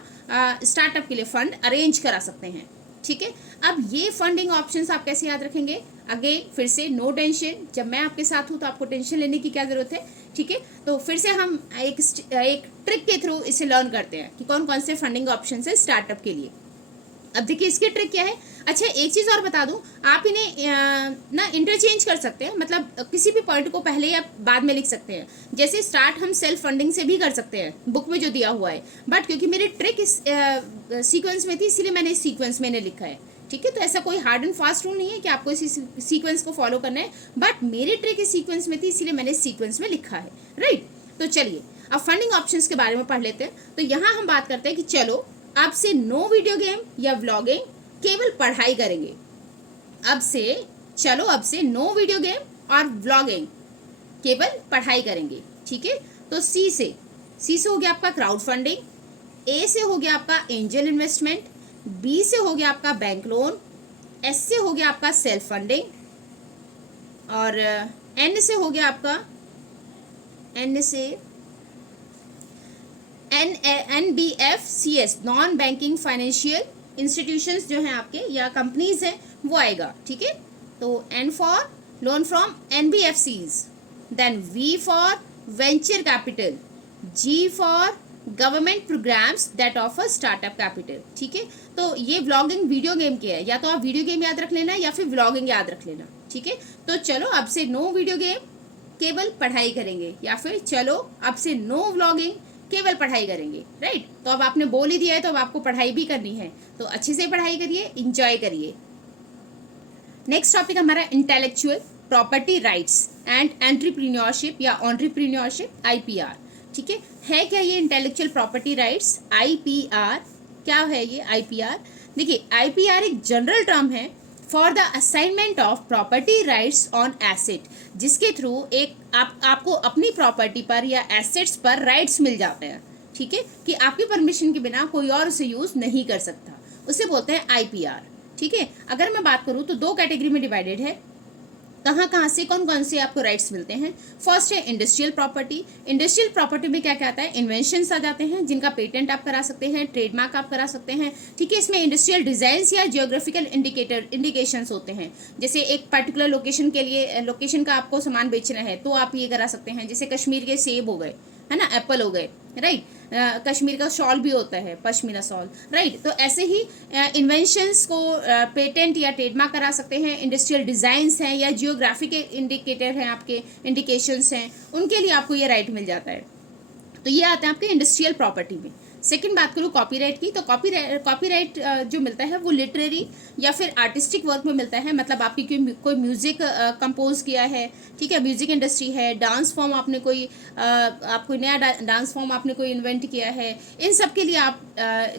स्टार्टअप के लिए फ़ंड अरेंज करा सकते हैं। ठीक है, अब ये फंडिंग ऑप्शंस आप कैसे याद रखेंगे? अगेन फिर से नो टेंशन, जब मैं आपके साथ हूँ तो आपको टेंशन लेने की क्या ज़रूरत है। ठीक है, तो फिर से हम एक ट्रिक के थ्रू इसे लर्न करते हैं कि कौन कौन से फंडिंग ऑप्शंस है स्टार्टअप के लिए। अब देखिए इसकी ट्रिक क्या है। अच्छा, एक चीज़ और बता दूं, आप इन्हें ना इंटरचेंज कर सकते हैं, मतलब किसी भी पॉइंट को पहले या बाद में लिख सकते हैं। जैसे स्टार्ट हम सेल्फ फंडिंग से भी कर सकते हैं, बुक में जो दिया हुआ है, बट क्योंकि मेरी ट्रिक इस सीक्वेंस में थी इसीलिए मैंने इस सीक्वेंस में लिखा है। ठीक है, तो ऐसा कोई हार्ड एंड फास्ट रूल नहीं है कि आपको इसी सीक्वेंस को फॉलो करना है, बट मेरी ट्रिक इस सीक्वेंस में थी इसीलिए मैंने इस सीक्वेंस में लिखा है, राइट। तो चलिए अब फंडिंग ऑप्शंस के बारे में पढ़ लेते हैं। तो यहाँ हम बात करते हैं कि चलो अब से नो वीडियो गेम या व्लॉगिंग, केवल पढ़ाई करेंगे। अब से नो वीडियो गेम और व्लॉगिंग, केवल पढ़ाई करेंगे। ठीक है, तो सी से हो गया आपका क्राउड फंडिंग, ए से हो गया आपका एंजल इन्वेस्टमेंट, बी से हो गया आपका बैंक लोन, एस से हो गया आपका सेल्फ फंडिंग, और एन से हो गया आपका NBFCS, non banking financial institutions जो हैं आपके या कंपनीज हैं वो आएगा। ठीक है, तो N for loan from NBFCs, then V for venture capital, G for government programmes that offer startup capital. ठीक है, तो ये व्लॉगिंग वीडियो गेम के है, या तो आप वीडियो गेम याद रख लेना या फिर व्लॉगिंग याद रख लेना। ठीक है, तो चलो अब से नो वीडियो गेम, केवल पढ़ाई करेंगे, या फिर चलो अब से नो व्लॉगिंग, केवल पढ़ाई करेंगे, राइट। तो अब आपने बोल ही दिया है तो अब आपको पढ़ाई भी करनी है, तो अच्छे से पढ़ाई करिए, इंजॉय करिए। नेक्स्ट टॉपिक हमारा intellectual property rights and entrepreneurship या एंटरप्रेन्योरशिप, IPR। ठीक है क्या ये इंटेलेक्चुअल प्रॉपर्टी राइट्स, IPR? क्या है ये IPR? देखिए IPR एक जनरल टर्म है for the assignment of property rights on asset, जिसके थ्रू एक आपको अपनी प्रॉपर्टी पर या एसेट्स पर राइट्स मिल जाते हैं। ठीक है, कि आपकी परमिशन के बिना कोई और उसे यूज़ नहीं कर सकता, उसे बोलते हैं IPR। ठीक है, अगर मैं बात करूँ तो दो कैटेगरी में डिवाइडेड है। कहाँ से कौन कौन से आपको राइट्स मिलते हैं? फर्स्ट है इंडस्ट्रियल प्रॉपर्टी। इंडस्ट्रियल प्रॉपर्टी में क्या क्या आता है? इन्वेंशंस आ जाते हैं जिनका पेटेंट आप करा सकते हैं, ट्रेडमार्क आप करा सकते हैं। ठीक है, इसमें इंडस्ट्रियल डिजाइंस या जियोग्राफिकल इंडिकेशंस होते हैं, जैसे एक पर्टिकुलर लोकेशन के लिए, लोकेशन का आपको सामान बेचना है तो आप ये करा सकते हैं, जैसे कश्मीर के सेब हो गए, है ना, एप्पल हो गए, राइट। कश्मीर का शॉल भी होता है, पश्मीना शॉल, राइट। तो ऐसे ही इन्वेंशंस को पेटेंट या ट्रेडमार्क करा सकते हैं। इंडस्ट्रियल डिज़ाइंस हैं या जियोग्राफी के इंडिकेटर हैं, आपके इंडिकेशंस हैं, उनके लिए आपको ये राइट मिल जाता है। तो ये आता है आपके इंडस्ट्रियल प्रॉपर्टी में। सेकंड बात करूँ कॉपीराइट की, तो कॉपीराइट जो मिलता है वो लिटरेरी या फिर आर्टिस्टिक वर्क में मिलता है। मतलब आपकी कोई म्यूजिक कंपोज किया है, ठीक है, म्यूजिक इंडस्ट्री है, डांस फॉर्म आपने आप कोई नया डांस फॉर्म आपने कोई इन्वेंट किया है, इन सब के लिए आप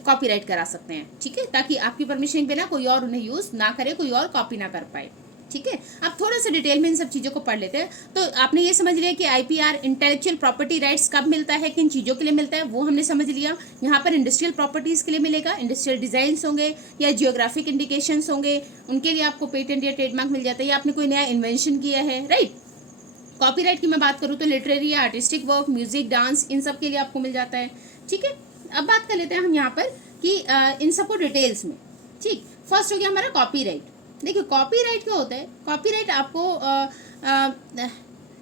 कॉपीराइट करा सकते हैं, ठीक है, ताकि आपकी परमिशन के बिना कोई और उन्हें यूज़ ना करे, कोई और कॉपी ना कर पाए, ठीक है। अब थोड़ा सा डिटेल में इन सब चीज़ों को पढ़ लेते हैं। तो आपने ये समझ लिया कि आईपीआर इंटेलेक्चुअल प्रॉपर्टी राइट्स कब मिलता है, किन चीज़ों के लिए मिलता है, वो हमने समझ लिया। यहाँ पर इंडस्ट्रियल प्रॉपर्टीज़ के लिए मिलेगा, इंडस्ट्रियल डिज़ाइंस होंगे या जियोग्राफिक इंडिकेशंस होंगे, उनके लिए आपको पेटेंट या ट्रेडमार्क मिल जाता है, या आपने कोई नया इन्वेंशन किया है, राइट। कॉपीराइट की मैं बात करूँ तो लिटरेरी या आर्टिस्टिक वर्क, म्यूजिक, डांस, इन सब के लिए आपको मिल जाता है, ठीक है। अब बात कर लेते हैं हम यहाँ पर कि इन सबको डिटेल्स में, ठीक। फर्स्ट हो गया हमारा कॉपीराइट। देखिए कॉपीराइट क्या होता है, कॉपीराइट आपको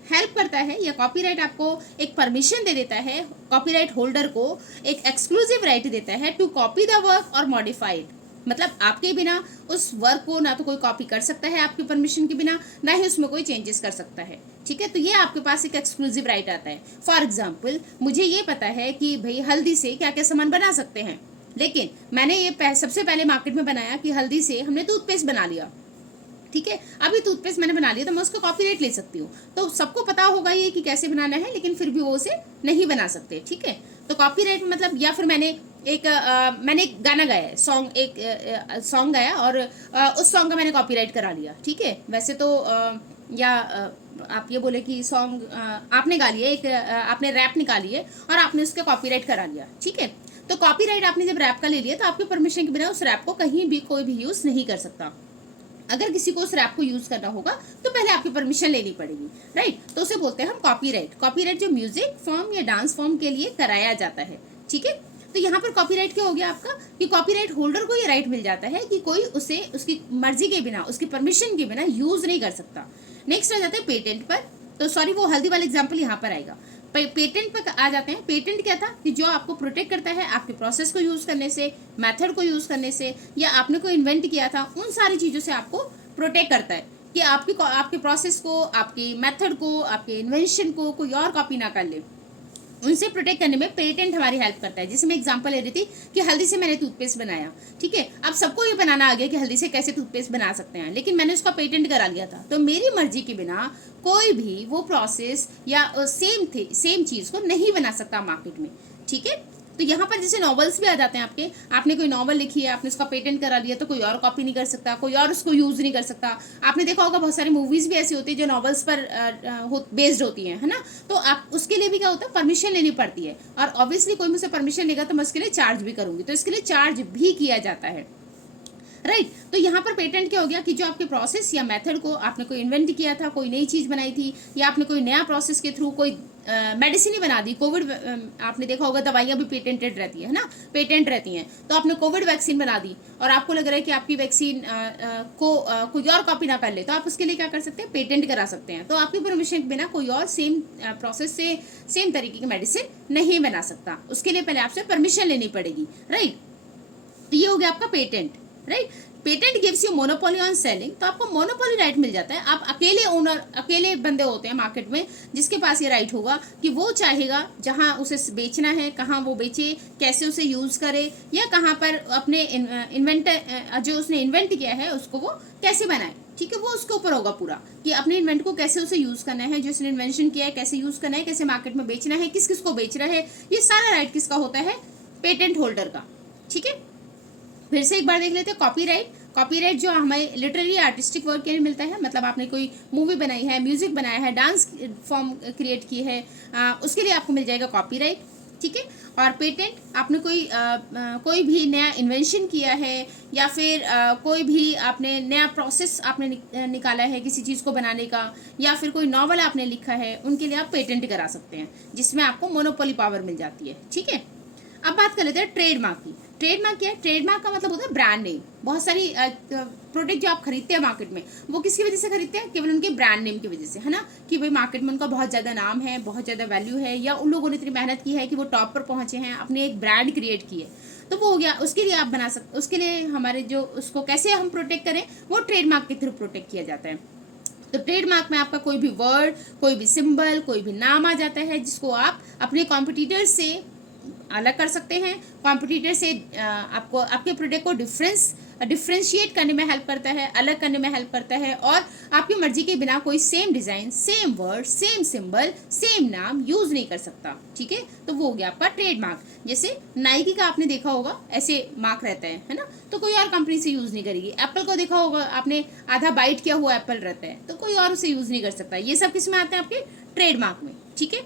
हेल्प करता है, या कॉपीराइट आपको एक परमिशन दे देता है, कॉपीराइट होल्डर को एक एक्सक्लूसिव राइट देता है टू कॉपी द वर्क और मॉडिफाई इट। मतलब आपके बिना उस वर्क को ना तो कोई कॉपी कर सकता है आपकी परमिशन के बिना, ना ही उसमें कोई चेंजेस कर सकता है, ठीक है। तो ये आपके पास एक एक्सक्लूसिव राइट आता है। फॉर एग्जाम्पल मुझे ये पता है कि भाई हल्दी से क्या क्या सामान बना सकते हैं, लेकिन मैंने ये सबसे पहले मार्केट में बनाया कि हल्दी से हमने टूथपेस्ट बना लिया, ठीक है। अभी टूथपेस्ट मैंने बना लिया तो मैं उसका कॉपीराइट ले सकती हूँ। तो सबको पता होगा ये कि कैसे बनाना है, लेकिन फिर भी वो उसे नहीं बना सकते, ठीक है। तो कॉपीराइट मतलब, या फिर मैंने एक गाना गाया है, सॉन्ग गाया और उस सॉन्ग का मैंने कॉपीराइट करा लिया, ठीक है। वैसे तो आप ये बोले कि सॉन्ग आपने गा लिया, एक आपने रैप निकाली है और आपने उसका कॉपीराइट करा लिया, ठीक है। तो कॉपीराइट आपने जब रैप का ले लिया तो आपके परमिशन के बिना उस रैप को कहीं भी कोई भी यूज़ नहीं कर सकता। अगर किसी को उस रैप को यूज़ करना होगा तो पहले आपकी परमिशन लेनी पड़ेगी, राइट। तो उसे बोलते हैं हम कॉपीराइट। कॉपीराइट जो म्यूजिक फॉर्म या डांस फॉर्म के लिए कराया जाता है, ठीक है। तो यहाँ पर कॉपीराइट क्या हो गया आपका कि कॉपीराइट होल्डर को ये राइट मिल जाता है कि कोई उसे उसकी मर्जी के बिना, उसकी परमिशन के बिना यूज़ नहीं कर सकता। नेक्स्ट आ जाता है पेटेंट पर। तो सॉरी, वो हल्दी वाला एग्जाम्पल यहाँ पर आएगा। पेटेंट पर आ जाते हैं। पेटेंट क्या था कि जो आपको प्रोटेक्ट करता है आपके प्रोसेस को यूज़ करने से, मेथड को यूज़ करने से, या आपने कोई इन्वेंट किया था उन सारी चीज़ों से आपको प्रोटेक्ट करता है कि आपके प्रोसेस को, आपकी मेथड को, आपके इन्वेंशन को कोई और कॉपी ना कर ले। उनसे प्रोटेक्ट करने में पेटेंट हमारी हेल्प करता है। जैसे मैं एग्जांपल ले रही थी कि हल्दी से मैंने टूथपेस्ट बनाया, ठीक है। अब सबको ये बनाना आ गया कि हल्दी से कैसे टूथपेस्ट बना सकते हैं, लेकिन मैंने उसका पेटेंट करा लिया था। तो मेरी मर्जी के बिना कोई भी वो प्रोसेस या सेम चीज़ को नहीं बना सकता मार्केट में, ठीक है। तो यहाँ पर जैसे नॉवेल्स भी आ जाते हैं आपके, आपने कोई नॉवल लिखी है, आपने उसका पेटेंट करा लिया तो कोई और कॉपी नहीं कर सकता, कोई और उसको यूज़ नहीं कर सकता। आपने देखा होगा बहुत सारी मूवीज़ भी ऐसी होती है जो नॉवेल्स पर बेस्ड होती हैं, है ना। तो आप उसके लिए भी क्या होता है, परमिशन लेनी पड़ती है, और ऑब्वियसली कोई मुझसे परमिशन लेगा तो मैं उसके लिए चार्ज भी करूँगी, तो इसके लिए चार्ज भी किया जाता है, राइट। तो यहाँ पर पेटेंट क्या हो गया कि जो आपके प्रोसेस या मेथड को आपने कोई इन्वेंट किया था, कोई नई चीज़ बनाई थी, या आपने कोई नया प्रोसेस के थ्रू कोई मेडिसिन ही बना दी। कोविड आपने देखा होगा दवाइयाँ भी पेटेंटेड रहती है ना, पेटेंट रहती हैं। तो आपने कोविड वैक्सीन बना दी और आपको लग रहा है कि आपकी वैक्सीन को कोई और कॉपी ना कर ले, तो आप उसके लिए क्या कर सकते हैं, पेटेंट करा सकते हैं। तो आपकी परमिशन के बिना कोई और सेम प्रोसेस से सेम तरीके की मेडिसिन नहीं बना सकता, उसके लिए पहले आपसे परमिशन लेनी पड़ेगी, राइट। तो ये हो गया आपका patent, right. Patent gives you monopoly on selling, तो आपको मोनोपोली राइट मिल जाता है। आप अकेले ओनर, अकेले बंदे होते हैं मार्केट में जिसके पास ये राइट होगा कि वो चाहेगा जहां उसे बेचना है, कहां वो बेचे, कैसे उसे यूज़ करे, या कहां पर अपने जो उसने इन्वेंट किया है उसको वो कैसे बनाए, ठीक है। वो उसके ऊपर होगा पूरा कि अपने इन्वेंट को कैसे उसे यूज़ करना है, जो उसने इन्वेंशन किया है कैसे यूज़ करना है, कैसे मार्केट में बेचना है, किस किस को बेच रहा है, ये सारा राइट किसका होता है, पेटेंट होल्डर का, ठीक है। फिर से एक बार देख लेते हैं कॉपीराइट। कॉपीराइट जो हमें लिटरेरी आर्टिस्टिक वर्क के लिए मिलता है, मतलब आपने कोई मूवी बनाई है, म्यूजिक बनाया है, डांस फॉर्म क्रिएट की है, उसके लिए आपको मिल जाएगा कॉपीराइट, ठीक है। और पेटेंट आपने कोई भी नया इन्वेंशन किया है, या फिर कोई भी आपने नया प्रोसेस आपने निकाला है किसी चीज़ को बनाने का, या फिर कोई नॉवल आपने लिखा है, उनके लिए आप पेटेंट करा सकते हैं, जिसमें आपको मोनोपोली पावर मिल जाती है, ठीक है। अब बात कर लेते हैं ट्रेडमार्क की। ट्रेडमार्क क्या है, ट्रेडमार्क का मतलब होता है ब्रांड नेम, बहुत सारी प्रोडक्ट जो आप खरीदते हैं मार्केट में, वो किसकी वजह से खरीदते हैं? केवल उनके ब्रांड नेम की वजह से, है ना, कि भाई मार्केट में उनका बहुत ज़्यादा नाम है, बहुत ज़्यादा वैल्यू है, या उन लोगों ने इतनी मेहनत की है कि वो टॉप पर पहुंचे हैं, अपने एक ब्रांड क्रिएट किए, तो वो हो गया। उसके लिए आप बना सकते, उसके लिए हमारे जो उसको कैसे हम प्रोटेक्ट करें, वो ट्रेडमार्क के थ्रू प्रोटेक्ट किया जाता है। तो ट्रेडमार्क में आपका कोई भी वर्ड, कोई भी सिंबल, कोई भी नाम आ जाता है जिसको आप अपने कॉम्पिटिटर से अलग कर सकते हैं, कॉम्पिटिटर से आपको आपके प्रोडक्ट को डिफ्रेंशिएट करने में हेल्प करता है, अलग करने में हेल्प करता है, और आपकी मर्जी के बिना कोई same design, same word, same symbol, same नाम यूज़ नहीं कर सकता। ठीक है, तो वो हो गया आपका ट्रेडमार्क। जैसे नाइकी का आपने देखा होगा ऐसे मार्क रहता है ना, तो कोई और कंपनी से यूज़ नहीं करेगी। एप्पल को देखा होगा आपने, आधा बाइट किया हुआ एप्पल रहता है, तो कोई और उसे यूज़ नहीं कर सकता। ये सब किस में आते हैं? आपके ट्रेडमार्क में। ठीक है,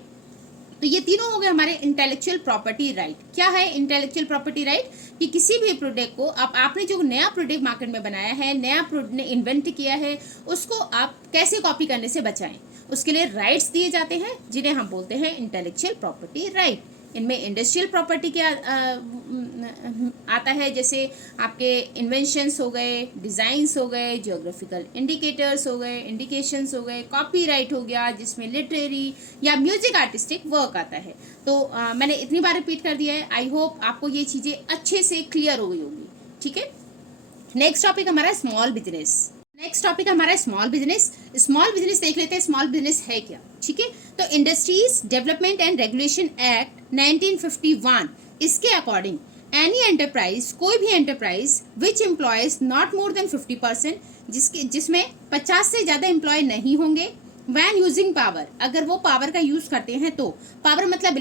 तो ये तीनों हो गए हमारे इंटेलेक्चुअल प्रॉपर्टी राइट। क्या है इंटेलेक्चुअल प्रॉपर्टी राइट? कि किसी भी प्रोडक्ट को आपने जो नया प्रोडक्ट मार्केट में बनाया है, नया प्रोडक्ट ने इन्वेंट किया है, उसको आप कैसे कॉपी करने से बचाएं, उसके लिए राइट्स दिए जाते हैं, जिन्हें हम बोलते हैं इंटेलेक्चुअल प्रॉपर्टी राइट। इनमें इंडस्ट्रियल प्रॉपर्टी क्या आता है, जैसे आपके इन्वेंशंस हो गए, डिज़ाइंस हो गए, जियोग्राफिकल इंडिकेटर्स हो गए, इंडिकेशंस हो गए, कॉपीराइट हो गया जिसमें लिटरेरी या म्यूजिक आर्टिस्टिक वर्क आता है। तो मैंने इतनी बार रिपीट कर दिया है, आई होप आपको ये चीज़ें अच्छे से क्लियर हो गई होगी। ठीक है, नेक्स्ट टॉपिक हमारा स्मॉल बिजनेस। नेक्स्ट टॉपिक हमारा स्मॉल बिजनेस। स्मॉल बिजनेस देख लेते हैं, स्मॉल बिजनेस है क्या। ठीक है, तो industries development and regulation act 1951 इसके अकॉर्डिंग एनी एंटरप्राइज, कोई भी enterprise which employees not more than 50%, जिसमें 50 से ज़्यादा एम्प्लॉय नहीं होंगे, वैन यूजिंग पावर, अगर वो पावर का यूज़ करते हैं तो, पावर मतलब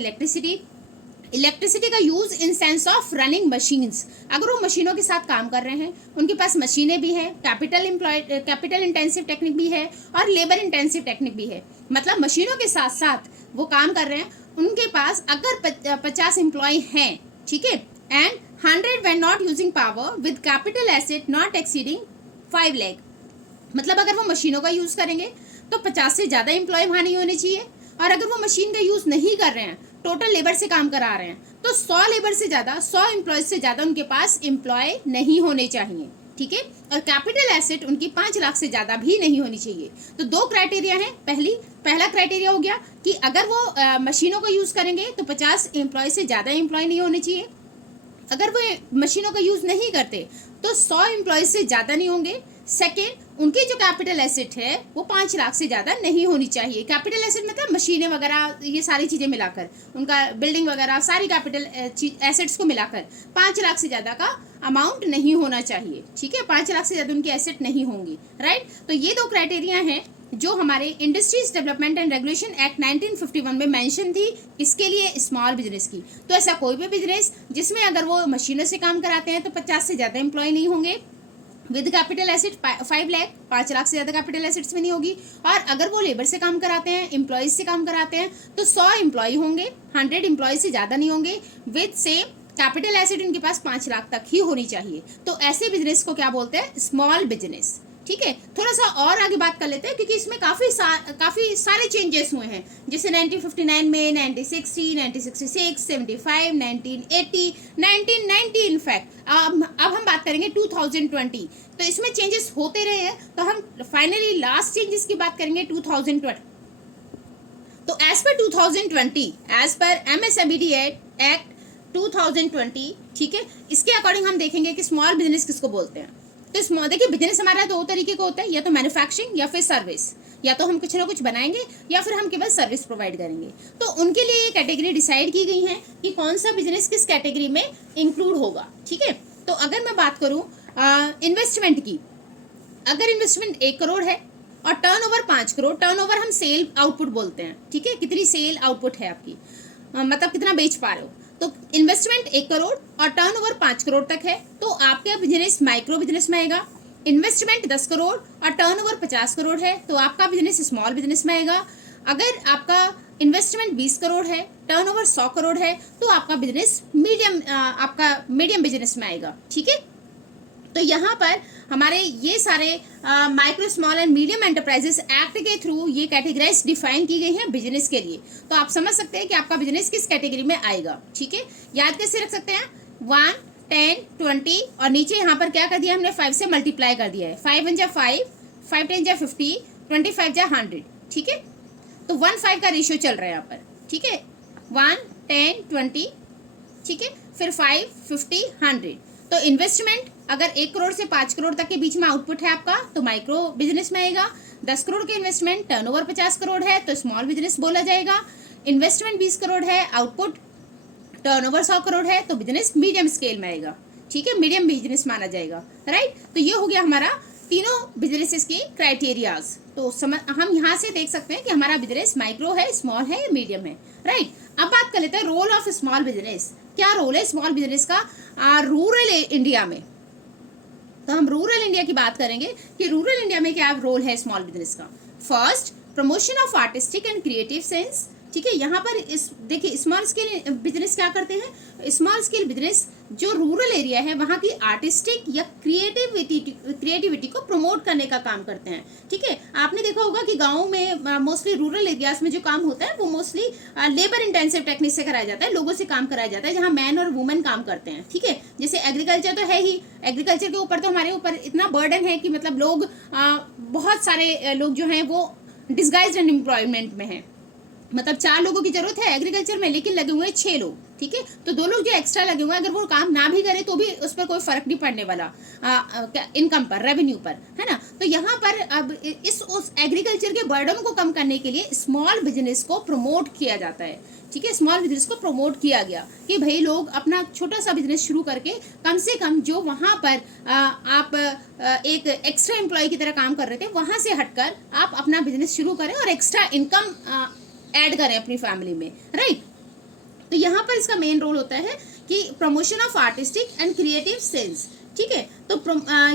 इलेक्ट्रिसिटी का use in sense of running machines, अगर वो मशीनों के साथ काम कर रहे हैं, उनके पास मशीनें भी है, कैपिटल इंटेंसिव टेक्निक भी है और लेबर इंटेंसिव टेक्निक भी है, मतलब मशीनों के साथ साथ वो काम कर रहे हैं, उनके पास अगर 50 एम्प्लॉय हैं, ठीक है, and 100 when not using power with capital asset not exceeding 5 lakh, मतलब अगर वो मशीनों का यूज करेंगे तो 50 से ज़्यादा एम्प्लॉय वहाँ नहीं होने चाहिए, और अगर वो मशीन का यूज नहीं कर रहे हैं, टोटल लेबर से काम करा रहे हैं, तो 100 लेबर से ज़्यादा, 100 एम्प्लॉय से ज़्यादा उनके पास एम्प्लॉय नहीं होने चाहिए। ठीक है, और कैपिटल एसेट उनकी 5 लाख से ज़्यादा भी नहीं होनी चाहिए। तो 2 क्राइटेरिया हैं। पहला क्राइटेरिया हो गया कि अगर वो मशीनों का यूज़ करेंगे तो 50 एम्प्लॉय से ज़्यादा एम्प्लॉय नहीं होने चाहिए। अगर वो मशीनों का यूज़ नहीं करते तो 100 एम्प्लॉय से ज़्यादा नहीं होंगे। सेकेंड, उनकी जो कैपिटल एसेट है वो 5 लाख से ज़्यादा नहीं होनी चाहिए। कैपिटल एसेट मतलब मशीनें वगैरह, ये सारी चीज़ें मिलाकर, उनका बिल्डिंग वगैरह सारी कैपिटल एसेट्स को मिलाकर 5 लाख से ज़्यादा का अमाउंट नहीं होना चाहिए। ठीक है, 5 लाख से ज़्यादा उनकी एसेट नहीं होंगी। राइट, तो ये 2 क्राइटेरिया हैं जो हमारे industries development and regulation act 1951 में मेंशन थी, इसके लिए स्मॉल बिजनेस की। तो ऐसा कोई भी बिजनेस जिसमें अगर वो मशीनों से काम कराते हैं तो 50 से ज़्यादा एम्प्लॉय नहीं होंगे, with capital asset 5 lakh, 5 lakh से ज़्यादा कैपिटल एसेट्स में नहीं होगी, और अगर वो लेबर से काम कराते हैं, एम्प्लॉयज से काम कराते हैं, तो 100 एम्प्लॉय होंगे, 100 एम्प्लॉय से ज़्यादा नहीं होंगे, विद सेम कैपिटल एसेट उनके पास 5 लाख तक ही होनी चाहिए। तो ऐसे बिजनेस को क्या बोलते हैं? Small business. ठीक है, थोड़ा सा और आगे बात कर लेते हैं क्योंकि इसमें काफ़ी सारे चेंजेस हुए हैं, जैसे 1959 में, 1960, 1966, 75, 1980, 1990 इनफैक्ट। अब हम बात करेंगे 2020। तो इसमें चेंजेस होते रहे हैं, तो हम फाइनली लास्ट चेंजेस की बात करेंगे 2020। तो as per 2020, as per MSMED act 2020, ठीक है, इसके अकॉर्डिंग हम देखेंगे कि स्मॉल बिजनेस किसको बोलते हैं। तो स्मॉल, देखिए बिजनेस हमारा 2 तरीके का होता है, या तो मैन्युफैक्चरिंग या फिर सर्विस, या तो हम कुछ ना कुछ बनाएंगे या फिर हम केवल सर्विस प्रोवाइड करेंगे। तो उनके लिए ये कैटेगरी डिसाइड की गई है कि कौन सा बिजनेस किस कैटेगरी में इंक्लूड होगा। ठीक है, तो अगर मैं बात करूँ इन्वेस्टमेंट की, अगर इन्वेस्टमेंट 1 करोड़ है और टर्नओवर 5 करोड़, टर्नओवर हम सेल आउटपुट बोलते हैं। ठीक है, कितनी सेल आउटपुट है आपकी, मतलब कितना बेच पा रहे हो। तो इन्वेस्टमेंट 1 करोड़ और टर्नओवर 5 करोड़ तक है तो आपका बिजनेस माइक्रो बिजनेस में आएगा। इन्वेस्टमेंट 10 करोड़ और टर्नओवर 50 करोड़ है तो आपका बिजनेस स्मॉल बिजनेस में आएगा। अगर आपका इन्वेस्टमेंट 20 करोड़ है, टर्नओवर 100 करोड़ है, तो आपका बिजनेस मीडियम बिजनेस में आएगा। ठीक है, तो यहाँ पर हमारे ये सारे micro small and medium enterprises act के थ्रू ये कैटेगराइज डिफाइन की गई हैं बिजनेस के लिए। तो आप समझ सकते हैं कि आपका बिजनेस किस कैटेगरी में आएगा। ठीक है, याद कैसे रख सकते हैं? 1, 10, 20 और नीचे यहाँ पर क्या कर दिया हमने 5 से मल्टीप्लाई कर दिया है। 5 1 जा 5, 5 10 जा 50, 25 जा 100। ठीक है, तो 1:5 का रेशियो चल रहा है यहाँ पर। ठीक है, 1, 10, 20, ठीक है, फिर 5, 50, 100। तो इन्वेस्टमेंट अगर 1 करोड़ से 5 करोड़ तक के बीच में आउटपुट है आपका तो माइक्रो बिजनेस में आएगा। 10 करोड़ के इन्वेस्टमेंट, टर्नओवर 50 करोड़ है तो स्मॉल बिजनेस बोला जाएगा। इन्वेस्टमेंट 20 करोड़ है, आउटपुट टर्नओवर 100 करोड़ है तो बिजनेस मीडियम स्केल में आएगा। ठीक है, मीडियम बिजनेस माना जाएगा। राइट, तो ये हो गया हमारा तीनों बिजनेसेस की क्राइटेरियाज। तो हम यहाँ से देख सकते हैं कि हमारा बिजनेस माइक्रो है, स्मॉल है या मीडियम है। राइट, अब बात कर लेते हैं रोल ऑफ स्मॉल बिजनेस। क्या रोल है स्मॉल बिजनेस का रूरल इंडिया में। तो हम रूरल इंडिया की बात करेंगे कि रूरल इंडिया में क्या रोल है स्मॉल बिजनेस का। First, promotion of artistic and creative sense. ठीक है, यहाँ पर इस देखिए स्मॉल स्केल बिजनेस क्या करते हैं। स्मॉल स्केल बिजनेस जो रूरल एरिया है वहाँ की आर्टिस्टिक या क्रिएटिविटी को प्रमोट करने का काम करते हैं। ठीक है, आपने देखा होगा कि गाँव में मोस्टली रूरल एरियाज में जो काम होता है वो मोस्टली लेबर इंटेंसिव टेक्निक से कराया जाता है, लोगों से काम कराया जाता है, जहाँ मैन और वुमेन काम करते हैं। ठीक है, जैसे एग्रीकल्चर तो है ही, एग्रीकल्चर के ऊपर तो हमारे ऊपर इतना बर्डन है कि मतलब लोग बहुत सारे लोग जो हैं वो डिस्गाइज्ड अनएम्प्लॉयमेंट में हैं। मतलब 4 लोगों की जरूरत है एग्रीकल्चर में, लेकिन लगे हुए हैं 6 लोग। ठीक है, तो 2 लोग जो एक्स्ट्रा लगे हुए हैं, अगर वो काम ना भी करे तो भी उस पर कोई फर्क नहीं पड़ने वाला इनकम पर, रेवेन्यू पर, है ना। तो यहाँ पर अब उस एग्रीकल्चर के बर्डन को कम करने के लिए स्मॉल बिजनेस को प्रमोट किया जाता है। ठीक है, स्मॉल बिजनेस को प्रमोट किया गया कि भाई लोग अपना छोटा सा बिजनेस शुरू करके कम से कम जो वहाँ पर आप एक एक्स्ट्रा एम्प्लॉय की तरह काम कर रहे थे वहाँ से हटकर आप अपना बिजनेस शुरू करें और एक्स्ट्रा इनकम ऐड करें अपनी फैमिली में। राइट, तो यहाँ पर इसका मेन रोल होता है कि promotion of artistic and creative sense. ठीक है, तो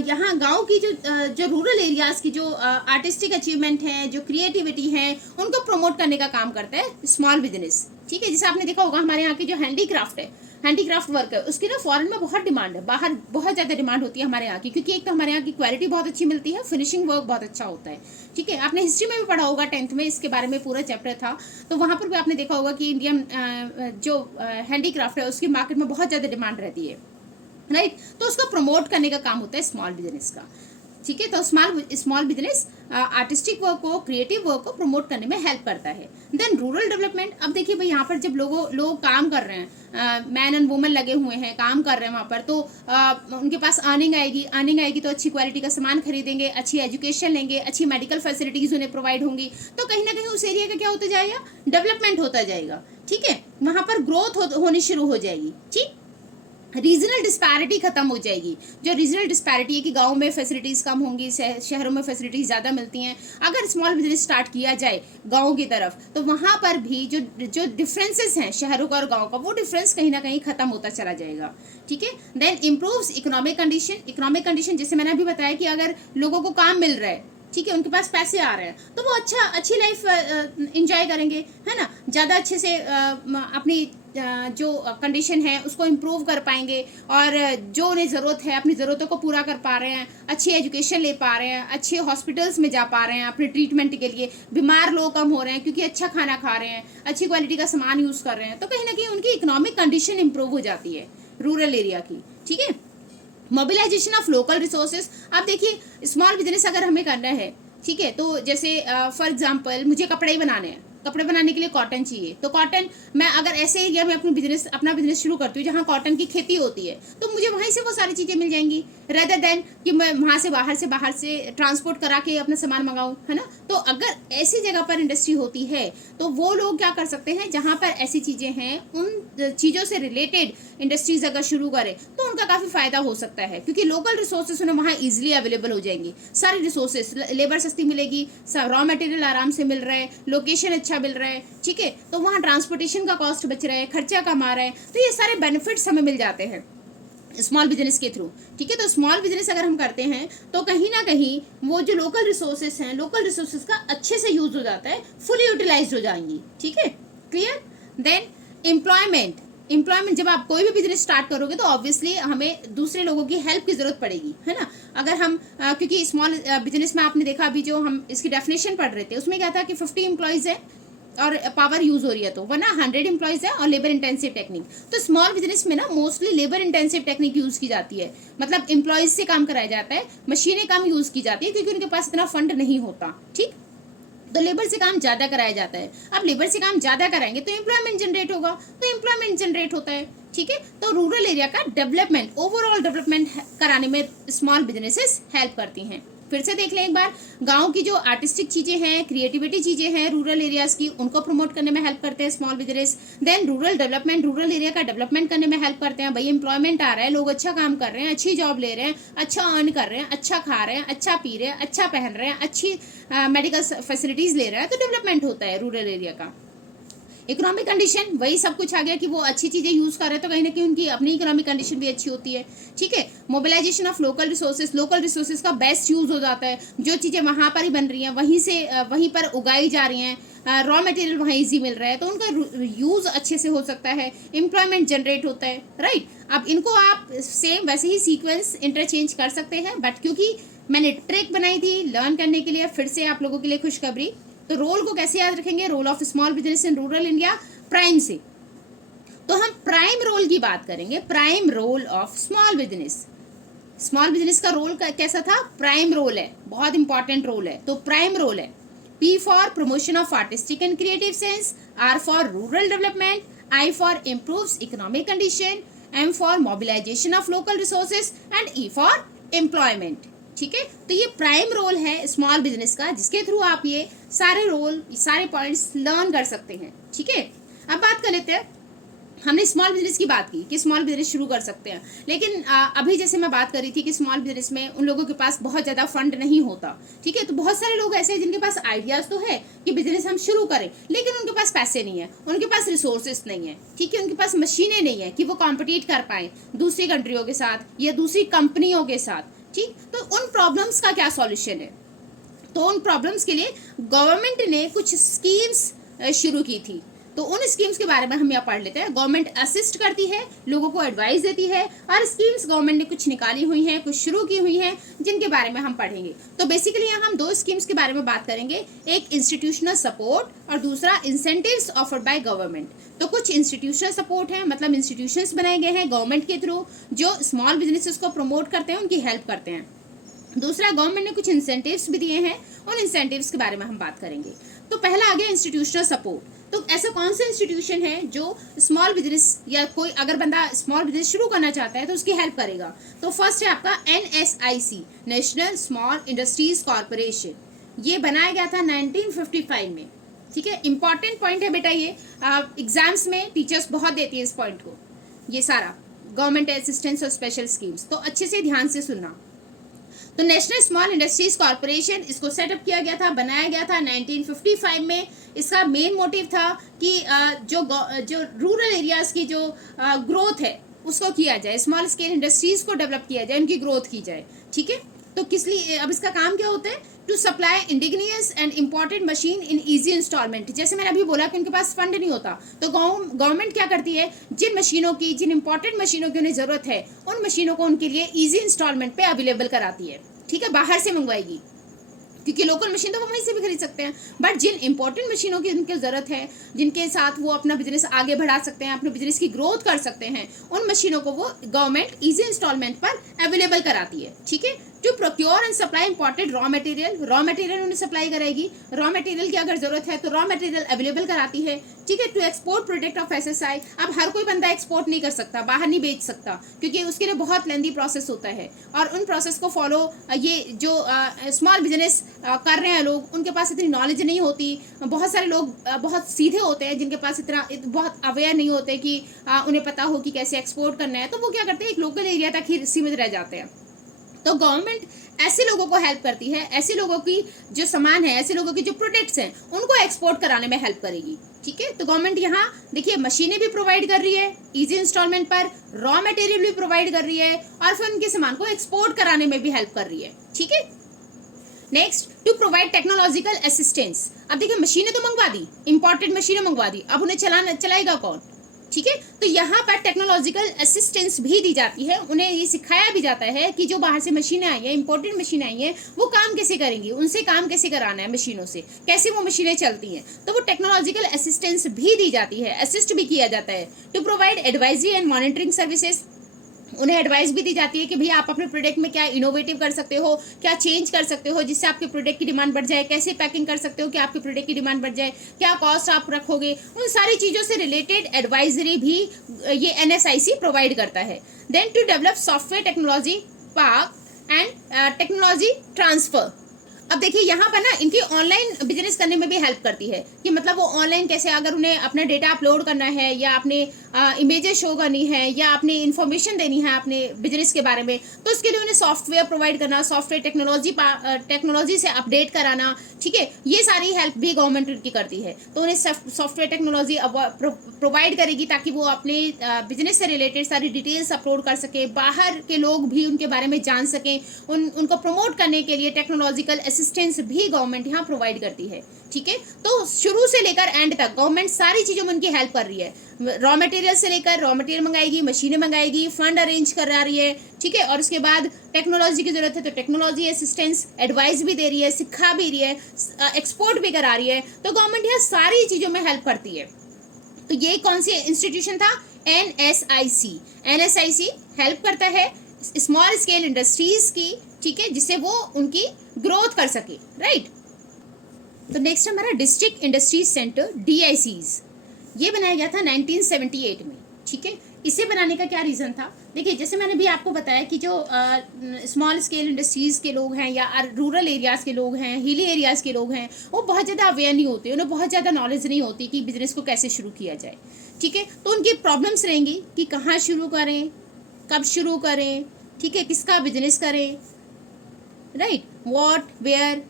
यहाँ गांव की जो रूरल एरियाज की जो आर्टिस्टिक अचीवमेंट है, जो क्रिएटिविटी है, उनको प्रमोट करने का काम करता है स्मॉल बिजनेस। ठीक है, जैसे आपने देखा होगा हमारे यहाँ की जो हैंडीक्राफ्ट है, हैंडीक्राफ्ट वर्क है, उसकी ना फॉरेन में बहुत डिमांड है, बाहर बहुत ज़्यादा डिमांड होती है हमारे यहाँ की, क्योंकि एक तो हमारे यहाँ की क्वालिटी बहुत अच्छी मिलती है, फिनिशिंग वर्क बहुत अच्छा होता है। ठीक है, आपने हिस्ट्री में भी पढ़ा होगा 10th में, इसके बारे में पूरा चैप्टर था, तो वहाँ पर भी आपने देखा होगा कि इंडियन जो हैंडीक्राफ्ट है उसकी मार्केट में बहुत ज़्यादा डिमांड रहती है। राइट, तो उसको प्रमोट करने का काम होता है स्मॉल बिजनेस का। ठीक है, तो स्मॉल बिजनेस आर्टिस्टिक वर्क को, क्रिएटिव वर्क को प्रमोट करने में हेल्प करता है। Then rural development. अब देखिए भाई यहाँ पर जब लोग काम कर रहे हैं, मैन एंड वुमेन लगे हुए हैं, काम कर रहे हैं वहाँ पर, तो उनके पास अर्निंग आएगी तो अच्छी क्वालिटी का सामान खरीदेंगे, अच्छी एजुकेशन लेंगे, अच्छी मेडिकल फैसिलिटीज़ उन्हें प्रोवाइड होंगी, तो कहीं ना कहीं उस एरिया का क्या होता जाएगा, डेवलपमेंट होता जाएगा। ठीक है, वहाँ पर ग्रोथ होनी शुरू हो जाएगी। ठीक, रीजनल डिस्पैरिटी खत्म हो जाएगी। जो रीजनल डिस्पैरिटी है कि गांव में फैसिलिटीज़ कम होंगी, शहरों में फैसिलिटीज़ ज़्यादा मिलती हैं, अगर स्मॉल बिजनेस स्टार्ट किया जाए गांव की तरफ तो वहाँ पर भी जो डिफरेंसेस हैं शहरों का और गांव का, वो डिफरेंस कहीं ना कहीं खत्म होता चला जाएगा। ठीक है, देन इम्प्रूव्स इकोनॉमिक कंडीशन। जैसे मैंने अभी बताया कि अगर लोगों को काम मिल रहा है, ठीक है, उनके पास पैसे आ रहे हैं, तो वो अच्छी लाइफ एंजॉय करेंगे, है ना, ज़्यादा अच्छे से अपनी जो कंडीशन है उसको इम्प्रूव कर पाएंगे, और जो उन्हें ज़रूरत है अपनी ज़रूरतों को पूरा कर पा रहे हैं, अच्छी एजुकेशन ले पा रहे हैं, अच्छे हॉस्पिटल्स में जा पा रहे हैं अपने ट्रीटमेंट के लिए, बीमार लोग कम हो रहे हैं क्योंकि अच्छा खाना खा रहे हैं, अच्छी क्वालिटी का सामान यूज़ कर रहे हैं, तो कहीं ना कहीं उनकी इकोनॉमिक कंडीशन इम्प्रूव हो जाती है रूरल एरिया की। ठीक है, मोबिलाइजेशन ऑफ लोकल रिसोर्सेज। अब देखिए स्मॉल बिजनेस अगर हमें करना है, ठीक है, तो जैसे फॉर एग्जांपल मुझे कपड़े ही बनाने हैं, कपड़े बनाने के लिए कॉटन चाहिए, तो कॉटन मैं अगर ऐसे एरिया में अपना बिजनेस शुरू करती हूँ जहाँ कॉटन की खेती होती है, तो मुझे वहीं से वो सारी चीज़ें मिल जाएंगी, रेदर देन कि मैं वहाँ से बाहर से ट्रांसपोर्ट करा के अपना सामान मंगाऊँ, है ना। तो अगर ऐसी जगह पर इंडस्ट्री होती है तो वो लोग क्या कर सकते हैं, जहाँ पर ऐसी चीज़ें हैं उन चीज़ों से रिलेटेड इंडस्ट्रीज अगर शुरू करें तो उनका काफ़ी फायदा हो सकता है, क्योंकि लोकल रिसोर्सेज उन्हें वहाँ ईजिली अवेलेबल हो जाएंगी, सारी रिसोर्सेज, लेबर सस्ती मिलेगी, रॉ मटेरियल आराम से मिल रहा है, लोकेशन अच्छा मिल रहा है। ठीक है, तो वहाँ ट्रांसपोर्टेशन का कॉस्ट बच रहा है, खर्चा कम आ रहा है, तो ये सारे बेनिफिट्स हमें मिल जाते हैं स्मॉल बिजनेस के थ्रू। ठीक है, तो स्मॉल बिजनेस अगर हम करते हैं तो कहीं ना कहीं वो जो लोकल रिसोर्सेज हैं, लोकल रिसोर्सेज का अच्छे से यूज हो जाता है, फुली यूटिलाइज हो जाएंगी। ठीक है, क्लियर। देन एम्प्लॉयमेंट, जब आप कोई भी बिजनेस स्टार्ट करोगे तो ऑब्वियसली हमें दूसरे लोगों की हेल्प की जरूरत पड़ेगी, है ना। अगर हम क्योंकि स्मॉल बिजनेस में आपने देखा अभी जो हम इसकी डेफिनेशन पढ़ रहे थे उसमें क्या था कि 50 एम्प्लॉयज़ है, और पावर यूज हो रही है, तो वरना 100 एम्प्लॉयज है और लेबर इंटेंसिव टेक्निक। तो स्मॉल बिजनेस में ना mostly labour intensive technique use की जाती है, मतलब एम्प्लॉयज से काम कराया जाता है, मशीनें कम यूज की जाती है क्योंकि उनके पास इतना फंड नहीं होता। ठीक, तो लेबर से काम ज्यादा कराया जाता है। अब लेबर से काम ज्यादा कराएंगे तो एम्प्लॉयमेंट जनरेट होगा, तो एम्प्लॉयमेंट जनरेट होता है। ठीक है, तो रूरल एरिया का डेवलपमेंट, ओवरऑल डेवलपमेंट कराने में स्मॉल बिजनेसेस हेल्प करती हैं। फिर से देख लें एक बार, गांव की जो आर्टिस्टिक चीजें हैं, क्रिएटिविटी चीजें हैं रूरल एरियाज की, उनको प्रमोट करने में हेल्प करते हैं small business. Then rural development, rural area का डेवलपमेंट करने में हेल्प करते हैं। भाई एम्प्लॉयमेंट आ रहा है, लोग अच्छा काम कर रहे हैं, अच्छी जॉब ले रहे हैं, अच्छा अर्न कर रहे हैं, अच्छा खा रहे हैं, अच्छा पी रहे हैं, अच्छा पहन रहे हैं, अच्छी मेडिकल फैसिलिटीज ले रहा है, तो डेवलपमेंट होता है रूरल एरिया का। इकोनॉमिक कंडीशन, वही सब कुछ आ गया कि वो अच्छी चीजें यूज कर रहे हैं तो कहीं ना कहीं उनकी अपनी इकोनॉमिक कंडीशन भी अच्छी होती है। ठीक है, mobilisation of local resources, local resources का बेस्ट यूज हो जाता है, जो चीजें वहां पर ही बन रही हैं वहीं से वहीं पर उगाई जा रही हैं, रॉ मटेरियल वहाँ ईजी मिल रहा है, तो उनका यूज अच्छे से हो सकता है, एम्प्लॉयमेंट जनरेट होता है। राइट, अब इनको आप सेम वैसे ही सीक्वेंस इंटरचेंज कर सकते हैं, बट क्योंकि मैंने ट्रिक बनाई थी लर्न करने के लिए, फिर से आप लोगों के लिए खुशखबरी। तो रोल को कैसे याद रखेंगे, role of small business in rural India, prime से। तो हम प्राइम रोल की बात करेंगे, prime role of small business. Small business का रोल कैसा था, प्राइम रोल है, बहुत इंपॉर्टेंट रोल है। तो प्राइम रोल है P for promotion of artistic and creative sense, R for rural development, I for improves economic condition, M for mobilisation of local resources and E for employment. ठीक है, तो ये प्राइम रोल है स्मॉल बिजनेस का, जिसके थ्रू आप ये सारे रोल, सारे पॉइंट्स लर्न कर सकते हैं। ठीक है, अब बात कर लेते हैं, हमने स्मॉल बिजनेस की बात की कि स्मॉल बिजनेस शुरू कर सकते हैं, लेकिन अभी जैसे मैं बात कर रही थी कि स्मॉल बिजनेस में उन लोगों के पास बहुत ज़्यादा फंड नहीं होता। ठीक है, तो बहुत सारे लोग ऐसे हैं जिनके पास आइडियाज़ तो है कि बिजनेस हम शुरू करें, लेकिन उनके पास पैसे नहीं है, उनके पास रिसोर्सेज नहीं है। ठीक है, उनके पास मशीनें नहीं है कि वो कॉम्पिटिट कर पाएँ दूसरी कंट्रियों के साथ या दूसरी कंपनियों के साथ। ठीक, तो उन प्रॉब्लम्स का क्या सॉल्यूशन है, तो उन प्रॉब्लम्स के लिए गवर्नमेंट ने कुछ स्कीम्स शुरू की थी। तो उन स्कीम्स के बारे में हम यहाँ पढ़ लेते हैं। गवर्नमेंट असिस्ट करती है, लोगों को एडवाइस देती है, और स्कीम्स गवर्नमेंट ने कुछ निकाली हुई हैं, कुछ शुरू की हुई हैं, जिनके बारे में हम पढ़ेंगे। तो बेसिकली यहाँ हम दो स्कीम्स के बारे में बात करेंगे, एक इंस्टीट्यूशनल सपोर्ट और दूसरा इंसेंटिव्स ऑफर्ड बाय गवर्नमेंट। तो कुछ इंस्टीट्यूशनल सपोर्ट है, मतलब इंस्टीट्यूशंस बनाए गए हैं गवर्नमेंट के थ्रू जो स्मॉल बिजनेसेस को प्रमोट करते हैं, उनकी हेल्प करते हैं। दूसरा, गवर्नमेंट ने कुछ इंसेंटिव्स भी दिए हैं, उन इंसेंटिव्स के बारे में हम बात करेंगे। तो पहला आ गया इंस्टीट्यूशनल सपोर्ट। तो ऐसा कौन सा इंस्टीट्यूशन है जो स्मॉल बिजनेस या कोई अगर बंदा स्मॉल बिजनेस शुरू करना चाहता है तो उसकी हेल्प करेगा। तो फर्स्ट है आपका NSIC, national small industries corporation. ये बनाया गया था 1955 में। ठीक है, इंपॉर्टेंट पॉइंट है बेटा, ये एग्जाम्स में टीचर्स बहुत देती है इस पॉइंट को, ये सारा गवर्नमेंट असिस्टेंस और स्पेशल स्कीम्स, तो अच्छे से ध्यान से सुनना। तो नेशनल स्मॉल इंडस्ट्रीज कॉर्पोरेशन, इसको सेटअप किया गया था, बनाया गया था 1955 में। इसका मेन मोटिव था कि जो रूरल एरियाज की जो ग्रोथ है उसको किया जाए, स्मॉल स्केल इंडस्ट्रीज को डेवलप किया जाए, उनकी ग्रोथ की जाए। ठीक है, तो किस लिए, अब इसका काम क्या होता है, to supply indigenous and important machine in easy instalment. जैसे मैंने अभी बोला कि उनके पास फंड नहीं होता, तो गवर्नमेंट क्या करती है, जिन मशीनों की, जिन इंपॉर्टेंट मशीनों की उन्हें जरूरत है, उन मशीनों को उनके लिए इजी इंस्टॉलमेंट पे अवेलेबल कराती है। ठीक है, बाहर से मंगवाएगी, क्योंकि लोकल मशीन तो वो वहीं से भी खरीद सकते हैं, बट जिन इंपॉर्टेंट मशीनों की उनकी ज़रूरत है, जिनके साथ वो अपना बिजनेस आगे बढ़ा सकते हैं, अपने बिजनेस की ग्रोथ कर सकते हैं, उन मशीनों को वो गवर्नमेंट इजी इंस्टॉलमेंट पर अवेलेबल कराती है। ठीक है, to procure and supply important raw material, raw material उन्हें सप्लाई करेगी, रॉ मटेरियल की अगर जरूरत है तो रॉ मटेरियल अवेलेबल कराती है। ठीक है, to export product of SSI। अब हर कोई बंदा एक्सपोर्ट नहीं कर सकता, बाहर नहीं बेच सकता, क्योंकि उसके लिए बहुत लेंदी प्रोसेस होता है, और उन प्रोसेस को फॉलो ये जो स्मॉल बिजनेस कर रहे हैं लोग, उनके पास इतनी नॉलेज नहीं होती। बहुत सारे लोग बहुत सीधे होते हैं, जिनके पास इतना बहुत अवेयर नहीं होते कि उन्हें पता हो कि कैसे एक्सपोर्ट करना है, तो वो क्या करते हैं, एक लोकल एरिया तक ही सीमित रह जाते हैं। तो गवर्नमेंट ऐसे लोगों को हेल्प करती है, ऐसे लोगों की जो सामान है, ऐसे लोगों की जो प्रोडक्ट्स हैं, उनको एक्सपोर्ट कराने में हेल्प करेगी। ठीक है, तो गवर्नमेंट यहाँ देखिए मशीनें भी प्रोवाइड कर रही है इजी इंस्टॉलमेंट पर, रॉ मटेरियल भी प्रोवाइड कर रही है, और फिर उनके सामान को एक्सपोर्ट कराने में भी हेल्प कर रही है। ठीक है, next, to provide technological assistance. अब देखिए मशीनें तो मंगवा दी, इंपॉर्टेंट मशीनें मंगवा दी, अब उन्हें चलाएगा कौन, ठीक है। तो यहाँ पर टेक्नोलॉजिकल असिस्टेंस भी दी जाती है, उन्हें ये सिखाया भी जाता है कि जो बाहर से मशीनें आई हैं, इंपोर्टेड मशीनें आई हैं, वो काम कैसे करेंगी, उनसे काम कैसे कराना है, मशीनों से कैसे वो मशीनें चलती हैं। तो वो टेक्नोलॉजिकल असिस्टेंस भी दी जाती है, असिस्ट भी किया जाता है। To provide advisory and monitoring services, उन्हें एडवाइस भी दी जाती है कि भैया आप अपने प्रोडक्ट में क्या इनोवेटिव कर सकते हो, क्या चेंज कर सकते हो जिससे आपके प्रोडक्ट की डिमांड बढ़ जाए, कैसे पैकिंग कर सकते हो कि आपके प्रोडक्ट की डिमांड बढ़ जाए, क्या कॉस्ट आप रखोगे, उन सारी चीज़ों से रिलेटेड एडवाइजरी भी ये एनएसआईसी प्रोवाइड करता है। Then to develop software technology park and technology transfer. अब देखिए यहाँ पर ना इनकी ऑनलाइन बिजनेस करने में भी हेल्प करती है कि मतलब वो ऑनलाइन कैसे, अगर उन्हें अपना डेटा अपलोड करना है या अपने इमेजेस शो करनी है या अपनी इन्फॉर्मेशन देनी है अपने बिजनेस के बारे में, तो उसके लिए उन्हें सॉफ्टवेयर प्रोवाइड करना, सॉफ्टवेयर टेक्नोलॉजी से अपडेट कराना, ठीक है, ये सारी हेल्प भी गवर्नमेंट उनकी करती है। तो उन्हें सॉफ्टवेयर टेक्नोलॉजी प्रोवाइड करेगी ताकि वो अपने बिजनेस से रिलेटेड सारी डिटेल्स अपलोड कर सके, बाहर के लोग भी उनके बारे में जान सकें। उनको प्रमोट करने के लिए टेक्नोलॉजिकल असिस्टेंस भी गवर्नमेंट यहाँ प्रोवाइड करती है, ठीक है। तो शुरू से लेकर एंड तक गवर्नमेंट सारी चीज़ों में उनकी हेल्प कर रही है। रॉ मटेरियल से लेकर रॉ मटेरियल मंगाएगी, मशीनें मंगाएगी, फंड अरेंज करा रही है, ठीक है, और उसके बाद टेक्नोलॉजी की जरूरत है तो टेक्नोलॉजी असिस्टेंस, एडवाइस भी दे रही है, सिखा भी रही है, एक्सपोर्ट भी करा रही है। तो गवर्नमेंट यहाँ सारी चीज़ों में हेल्प करती है। तो ये कौन सी इंस्टीट्यूशन था? एनएसआईसी। एनएसआईसी हेल्प करता है स्मॉल स्केल इंडस्ट्रीज की, ठीक है, जिससे वो उनकी ग्रोथ कर सके, राइट। तो नेक्स्ट हमारा डिस्ट्रिक्ट इंडस्ट्रीज सेंटर, डीआईसीज। ये बनाया गया था 1978 में, ठीक है। इसे बनाने का क्या रीज़न था? देखिए जैसे मैंने भी आपको बताया कि जो स्मॉल स्केल इंडस्ट्रीज़ के लोग हैं या रूरल एरियाज़ के लोग हैं, हिली एरियाज़ के लोग हैं, वो बहुत ज़्यादा अवेयर नहीं होते, उन्हें बहुत ज़्यादा नॉलेज नहीं होती कि बिज़नेस को कैसे शुरू किया जाए, ठीक है। तो उनकी प्रॉब्लम्स रहेंगी कि कहाँ शुरू करें, कब शुरू करें, ठीक है, किसका बिजनेस करें, right, what, where,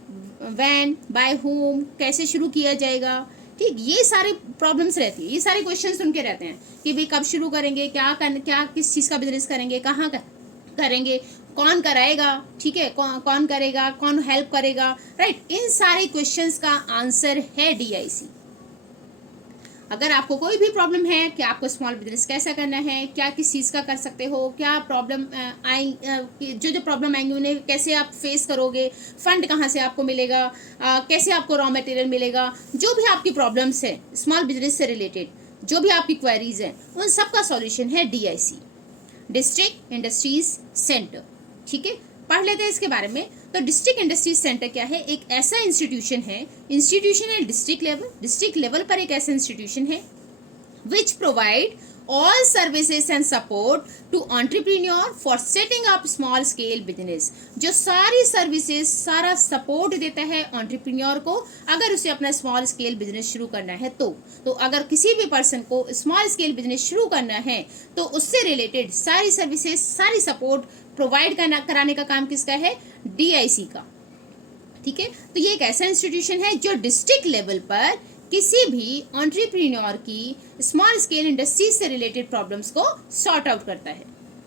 when, by whom, कैसे शुरू किया जाएगा, ठीक, ये सारी प्रॉब्लम्स रहती है, ये सारे क्वेश्चंस उनके रहते हैं कि भाई कब शुरू करेंगे, क्या किस चीज़ का बिजनेस करेंगे, कहाँ करेंगे, कौन कराएगा, ठीक है, कौन करेगा, कौन हेल्प करेगा, राइट। इन सारे क्वेश्चंस का आंसर है डीआईसी। अगर आपको कोई भी प्रॉब्लम है कि आपको स्मॉल बिजनेस कैसा करना है, क्या किस चीज़ का कर सकते हो, क्या प्रॉब्लम आई, जो प्रॉब्लम आएंगी उन्हें कैसे आप फेस करोगे, फंड कहाँ से आपको मिलेगा, कैसे आपको रॉ मटेरियल मिलेगा, जो भी आपकी प्रॉब्लम्स है स्मॉल बिजनेस से रिलेटेड, जो भी आपकी क्वेरीज हैं, उन सब का सॉल्यूशन है डीआईसी, डिस्ट्रिक्ट इंडस्ट्रीज सेंटर, ठीक है। पढ़ लेते हैं इसके बारे में। तो डिस्ट्रिक्ट इंडस्ट्रीज सेंटर क्या है? एक ऐसा इंस्टीट्यूशन है डिस्ट्रिक्ट लेवल पर एक ऐसा इंस्टीट्यूशन है which provide all services and support to entrepreneur for setting up small scale business, जो सारी सर्विसेज, सारा सपोर्ट देता है एंटरप्रेन्योर को अगर उसे अपना स्मॉल स्केल बिजनेस शुरू करना है। तो अगर किसी भी पर्सन को स्मॉल स्केल बिजनेस शुरू करना है तो उससे रिलेटेड सारी सर्विसेज, सारी सपोर्ट प्रोवाइड कराने का काम किसका है? डीआईसी का, ठीक है। तो ये एक ऐसा इंस्टीट्यूशन है जो डिस्ट्रिक्ट लेवल पर किसी भी एंटरप्रेन्योर की स्मॉल स्केल इंडस्ट्रीज से रिलेटेड प्रॉब्लम्स को सॉर्ट आउट करता है,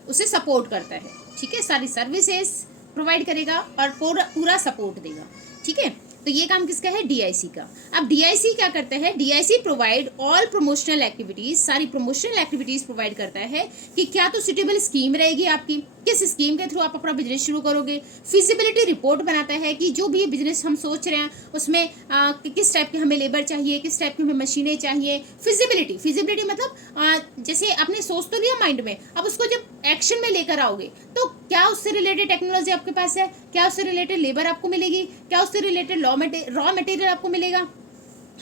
उसे सपोर्ट करता है, ठीक है, सारी सर्विसेज प्रोवाइड करेगा और पूरा सपोर्ट देगा, ठीक है। तो ये काम किसका है? डीआईसी का। अब डीआईसी क्या करता है? DIC provide all promotional activities, सारी प्रमोशनल एक्टिविटीज प्रोवाइड करता है कि क्या तो सुटेबल स्कीम रहेगी आपकी, किस स्कीम के थ्रू आप अपना बिजनेस शुरू करोगे। फिजिबिलिटी रिपोर्ट बनाता है कि जो भी बिजनेस हम सोच रहे हैं उसमें किस टाइप के हमें लेबर चाहिए, किस टाइप की हमें मशीनें चाहिए। फिजिबिलिटी मतलब जैसे आपने सोच तो लिया माइंड में, अब उसको जब एक्शन में लेकर आओगे तो क्या उससे रिलेटेड टेक्नोलॉजी आपके पास है, क्या उससे रिलेटेड लेबर आपको मिलेगी, क्या उससे रिलेटेड रॉ मटेरियल आपको मिलेगा।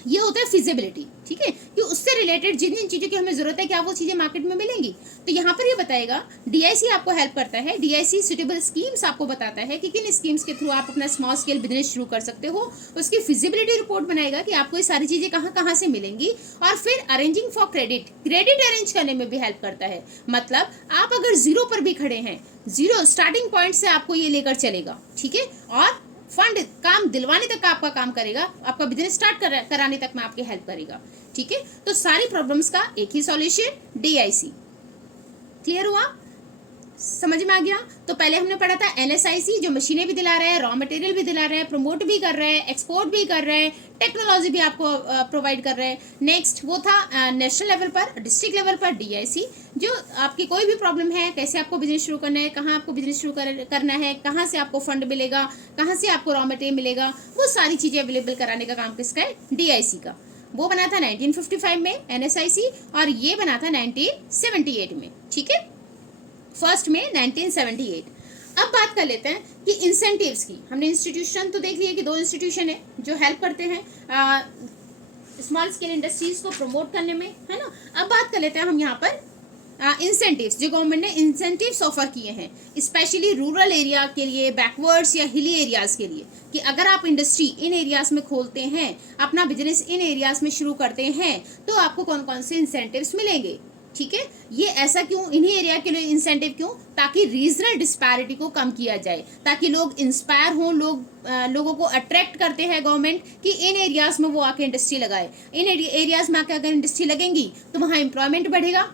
ये होता है फिजिबिलिटी, ठीक है, कि उससे रिलेटेड जिन जिन चीज़ों की हमें जरूरत है क्या वो चीज़ें मार्केट में मिलेंगी। तो यहाँ पर ये बताएगा डीआईसी आपको हेल्प करता है, डीआईसी सुटेबल स्कीम्स आपको बताता है कि किन स्कीम्स के थ्रू आप अपना स्मॉल स्केल बिजनेस शुरू कर सकते हो। उसकी फिजिबिलिटी रिपोर्ट बनाएगा कि आपको ये सारी चीज़ें कहाँ कहाँ से मिलेंगी, और फिर अरेंजिंग फॉर क्रेडिट अरेंज करने में भी हेल्प करता है। मतलब आप अगर जीरो पर भी खड़े हैं, जीरो स्टार्टिंग पॉइंट से आपको ये लेकर चलेगा, ठीक है, और फंड काम दिलवाने तक का आपका काम करेगा, आपका बिजनेस स्टार्ट कराने तक में आपकी हेल्प करेगा, ठीक है। तो सारी प्रॉब्लम्स का एक ही सॉल्यूशन, डीआईसी। क्लियर हुआ? समझ में आ गया। तो पहले हमने पढ़ा था NSIC जो मशीनें भी दिला रहा है, रॉ मटेरियल भी दिला रहा है, प्रमोट भी कर रहा है, एक्सपोर्ट भी कर रहा है, टेक्नोलॉजी भी आपको प्रोवाइड कर रहा है। नेक्स्ट वो था नेशनल लेवल पर, डिस्ट्रिक्ट लेवल पर DIC, जो आपकी कोई भी प्रॉब्लम है, कैसे आपको बिजनेस शुरू करना है, कहाँ आपको बिजनेस शुरू करना है, कहाँ से आपको फंड मिलेगा, कहाँ से आपको रॉ मटेरियल मिलेगा, वो सारी चीज़ें अवेलेबल कराने का काम किसका है, DIC का। वो बना था 1955 में NSIC, और ये बना था 1978 में, ठीक है, फर्स्ट में 1978। अब बात कर लेते हैं कि इंसेंटिव्स की। हमने इंस्टीट्यूशन तो देख लिया कि 2 इंस्टीट्यूशन है जो हेल्प करते हैं स्मॉल स्केल इंडस्ट्रीज को प्रमोट करने में, है ना। अब बात कर लेते हैं हम यहाँ पर इंसेंटिव्स, जो गवर्नमेंट ने इंसेंटिव्स ऑफर किए हैं स्पेशली रूरल एरिया के लिए, बैकवर्ड्स या हिली एरियाज के लिए, कि अगर आप इंडस्ट्री इन एरियाज में खोलते हैं, अपना बिजनेस इन एरियाज में शुरू करते हैं, तो आपको कौन कौन से इंसेंटिव्स मिलेंगे, ठीक है। ये ऐसा क्यों, इन्हीं एरिया के लिए इंसेंटिव क्यों, ताकि रीजनल डिस्पैरिटी को कम किया जाए, ताकि लोग इंस्पायर हों, लोगों को अट्रैक्ट करते हैं गवर्नमेंट कि इन एरियाज में वो आके इंडस्ट्री लगाए। इन एरियाज में आके अगर इंडस्ट्री लगेंगी तो वहाँ एम्प्लॉयमेंट बढ़ेगा,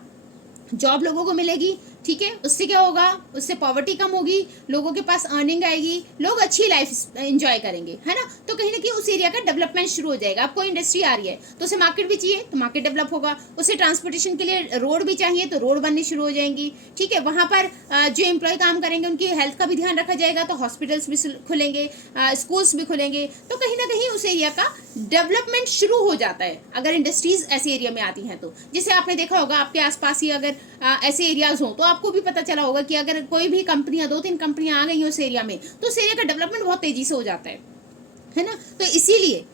जॉब लोगों को मिलेगी, ठीक है। उससे क्या होगा, उससे पॉवर्टी कम होगी, लोगों के पास अर्निंग आएगी, लोग अच्छी लाइफ एंजॉय करेंगे, है ना। तो कहीं ना कहीं उस एरिया का डेवलपमेंट शुरू हो जाएगा। अब कोई इंडस्ट्री आ रही है तो उसे मार्केट भी चाहिए, तो मार्केट डेवलप होगा, उसे ट्रांसपोर्टेशन के लिए रोड भी चाहिए, तो रोड बननी शुरू हो जाएंगी, ठीक है। वहाँ पर जो एम्प्लॉय काम करेंगे उनकी हेल्थ का भी ध्यान रखा जाएगा, तो हॉस्पिटल्स भी खुलेंगे, स्कूल्स भी खुलेंगे, तो कहीं ना कहीं उस एरिया का डेवलपमेंट शुरू हो जाता है अगर इंडस्ट्रीज ऐसे एरिया में आती हैं तो। जैसे आपने देखा होगा आपके आसपास ही अगर ऐसे एरियाज हो, तो आपको भी पता चला होगा कि अगर कोई भी कंपनियां, 2-3 कंपनियां आ गई उस एरिया में, तो उस एरिया का डेवलपमेंट बहुत तेजी से हो जाता है ना। तो इसीलिए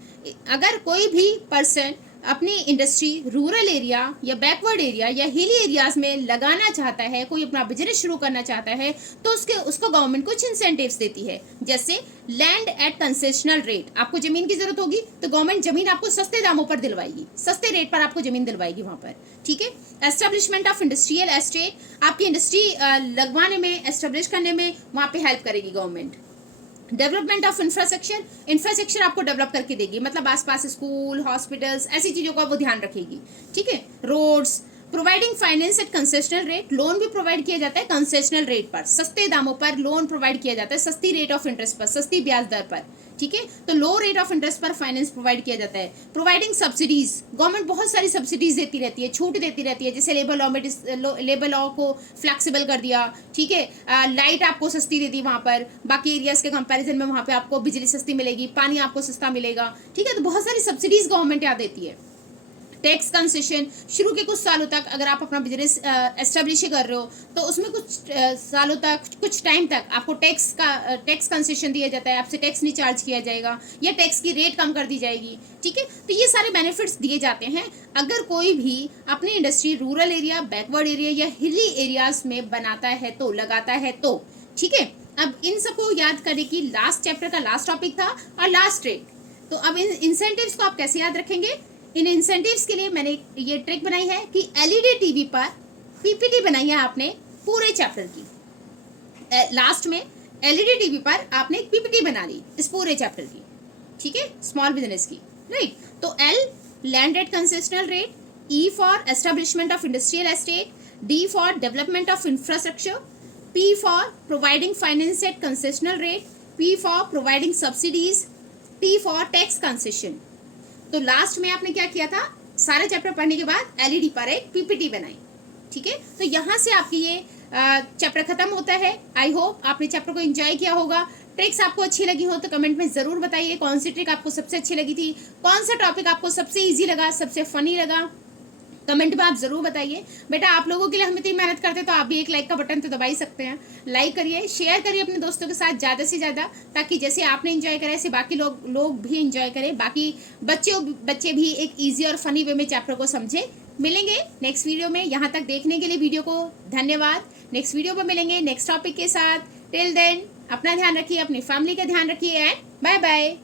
अगर कोई भी पर्सन अपनी इंडस्ट्री रूरल एरिया या बैकवर्ड एरिया या हिली एरियाज में लगाना चाहता है, कोई अपना बिजनेस शुरू करना चाहता है, तो उसको गवर्नमेंट कुछ इंसेंटिव्स देती है। जैसे लैंड एट कंसेशनल रेट, आपको जमीन की जरूरत होगी तो गवर्नमेंट जमीन आपको सस्ते दामों पर दिलवाएगी, सस्ते रेट पर आपको जमीन दिलवाएगी वहां पर, ठीक है। एस्टेब्लिशमेंट ऑफ इंडस्ट्रियल एस्टेट, आपकी इंडस्ट्री लगवाने में, एस्टेब्लिश करने में वहां पे हेल्प करेगी गवर्नमेंट। डेवलपमेंट ऑफ इंफ्रास्ट्रक्चर आपको डेवलप करके देगी, मतलब आसपास स्कूल, हॉस्पिटल्स, ऐसी चीज़ों का वो ध्यान रखेगी, ठीक है। Roads, providing finance at concessional rate, loan भी प्रोवाइड किया जाता है कंसेशनल रेट पर, सस्ते दामों पर लोन प्रोवाइड किया जाता है, सस्ती रेट ऑफ इंटरेस्ट पर, सस्ती ब्याज दर पर, ठीक है। तो लो रेट ऑफ इंटरेस्ट पर फाइनेंस प्रोवाइड किया जाता है। प्रोवाइडिंग सब्सिडीज, गवर्नमेंट बहुत सारी सब्सिडीज देती रहती है, छूट देती रहती है, जैसे लेबर लॉ को फ्लेक्सिबल कर दिया, ठीक है। लाइट आपको सस्ती देती है वहाँ पर, बाकी एरियाज के कंपैरिजन में वहाँ पे आपको बिजली सस्ती मिलेगी, पानी आपको सस्ता मिलेगा, ठीक है। तो बहुत सारी सब्सिडीज गवर्नमेंट यहाँ देती है। टैक्स कंसेशन, शुरू के कुछ सालों तक अगर आप अपना बिजनेस एस्टेब्लिश कर रहे हो तो उसमें कुछ सालों तक, कुछ टाइम तक आपको टैक्स कंसेशन दिया जाता है, आपसे टैक्स नहीं चार्ज किया जाएगा या टैक्स की रेट कम कर दी जाएगी, ठीक है। तो ये सारे बेनिफिट्स दिए जाते हैं अगर कोई भी अपनी industry rural area, backward area या हिली एरियाज में बनाता है तो, लगाता है तो, ठीक है। अब इन सबको याद करने की लास्ट चैप्टर का लास्ट टॉपिक था और लास्ट ट्रिक। तो अब इन इंसेंटिव्स को आप कैसे याद रखेंगे, इन इंसेंटिव्स के लिए मैंने ये ट्रिक बनाई है कि एलईडी टीवी पर पीपीटी बनाई है आपने पूरे चैप्टर की। लास्ट में एलईडी टीवी पर आपने एक पीपीटी बना ली इस पूरे चैप्टर की, ठीक है, स्मॉल बिजनेस की, राइट। तो L, land at concessional rate, E for establishment of industrial estate, D for development of infrastructure, P for providing finance at concessional rate, P for providing subsidies, T for tax concession. तो लास्ट में आपने क्या किया था, सारे चैप्टर पढ़ने के बाद एलईडी पर एक पीपीटी बनाई, ठीक है। तो यहाँ से आपकी ये चैप्टर खत्म होता है। आई होप आपने चैप्टर को एंजॉय किया होगा। ट्रिक्स आपको अच्छी लगी हो तो कमेंट में ज़रूर बताइए कौन सी ट्रिक आपको सबसे अच्छी लगी थी, कौन सा टॉपिक आपको सबसे ईजी लगा, सबसे फनी लगा, कमेंट में आप जरूर बताइए। बेटा आप लोगों के लिए हम इतनी मेहनत करते हैं तो आप भी एक लाइक का बटन तो दबा ही सकते हैं। लाइक करिए, शेयर करिए अपने दोस्तों के साथ ज़्यादा से ज़्यादा, ताकि जैसे आपने एंजॉय करा ऐसे बाकी लोग भी एंजॉय करें, बाकी बच्चे भी एक ईजी और फनी वे में चैप्टर को समझे। मिलेंगे नेक्स्ट वीडियो में। यहाँ तक देखने के लिए वीडियो को धन्यवाद। नेक्स्ट वीडियो में मिलेंगे नेक्स्ट टॉपिक के साथ। टिल देन अपना ध्यान रखिए, अपनी फैमिली का ध्यान रखिए एंड बाय बाय।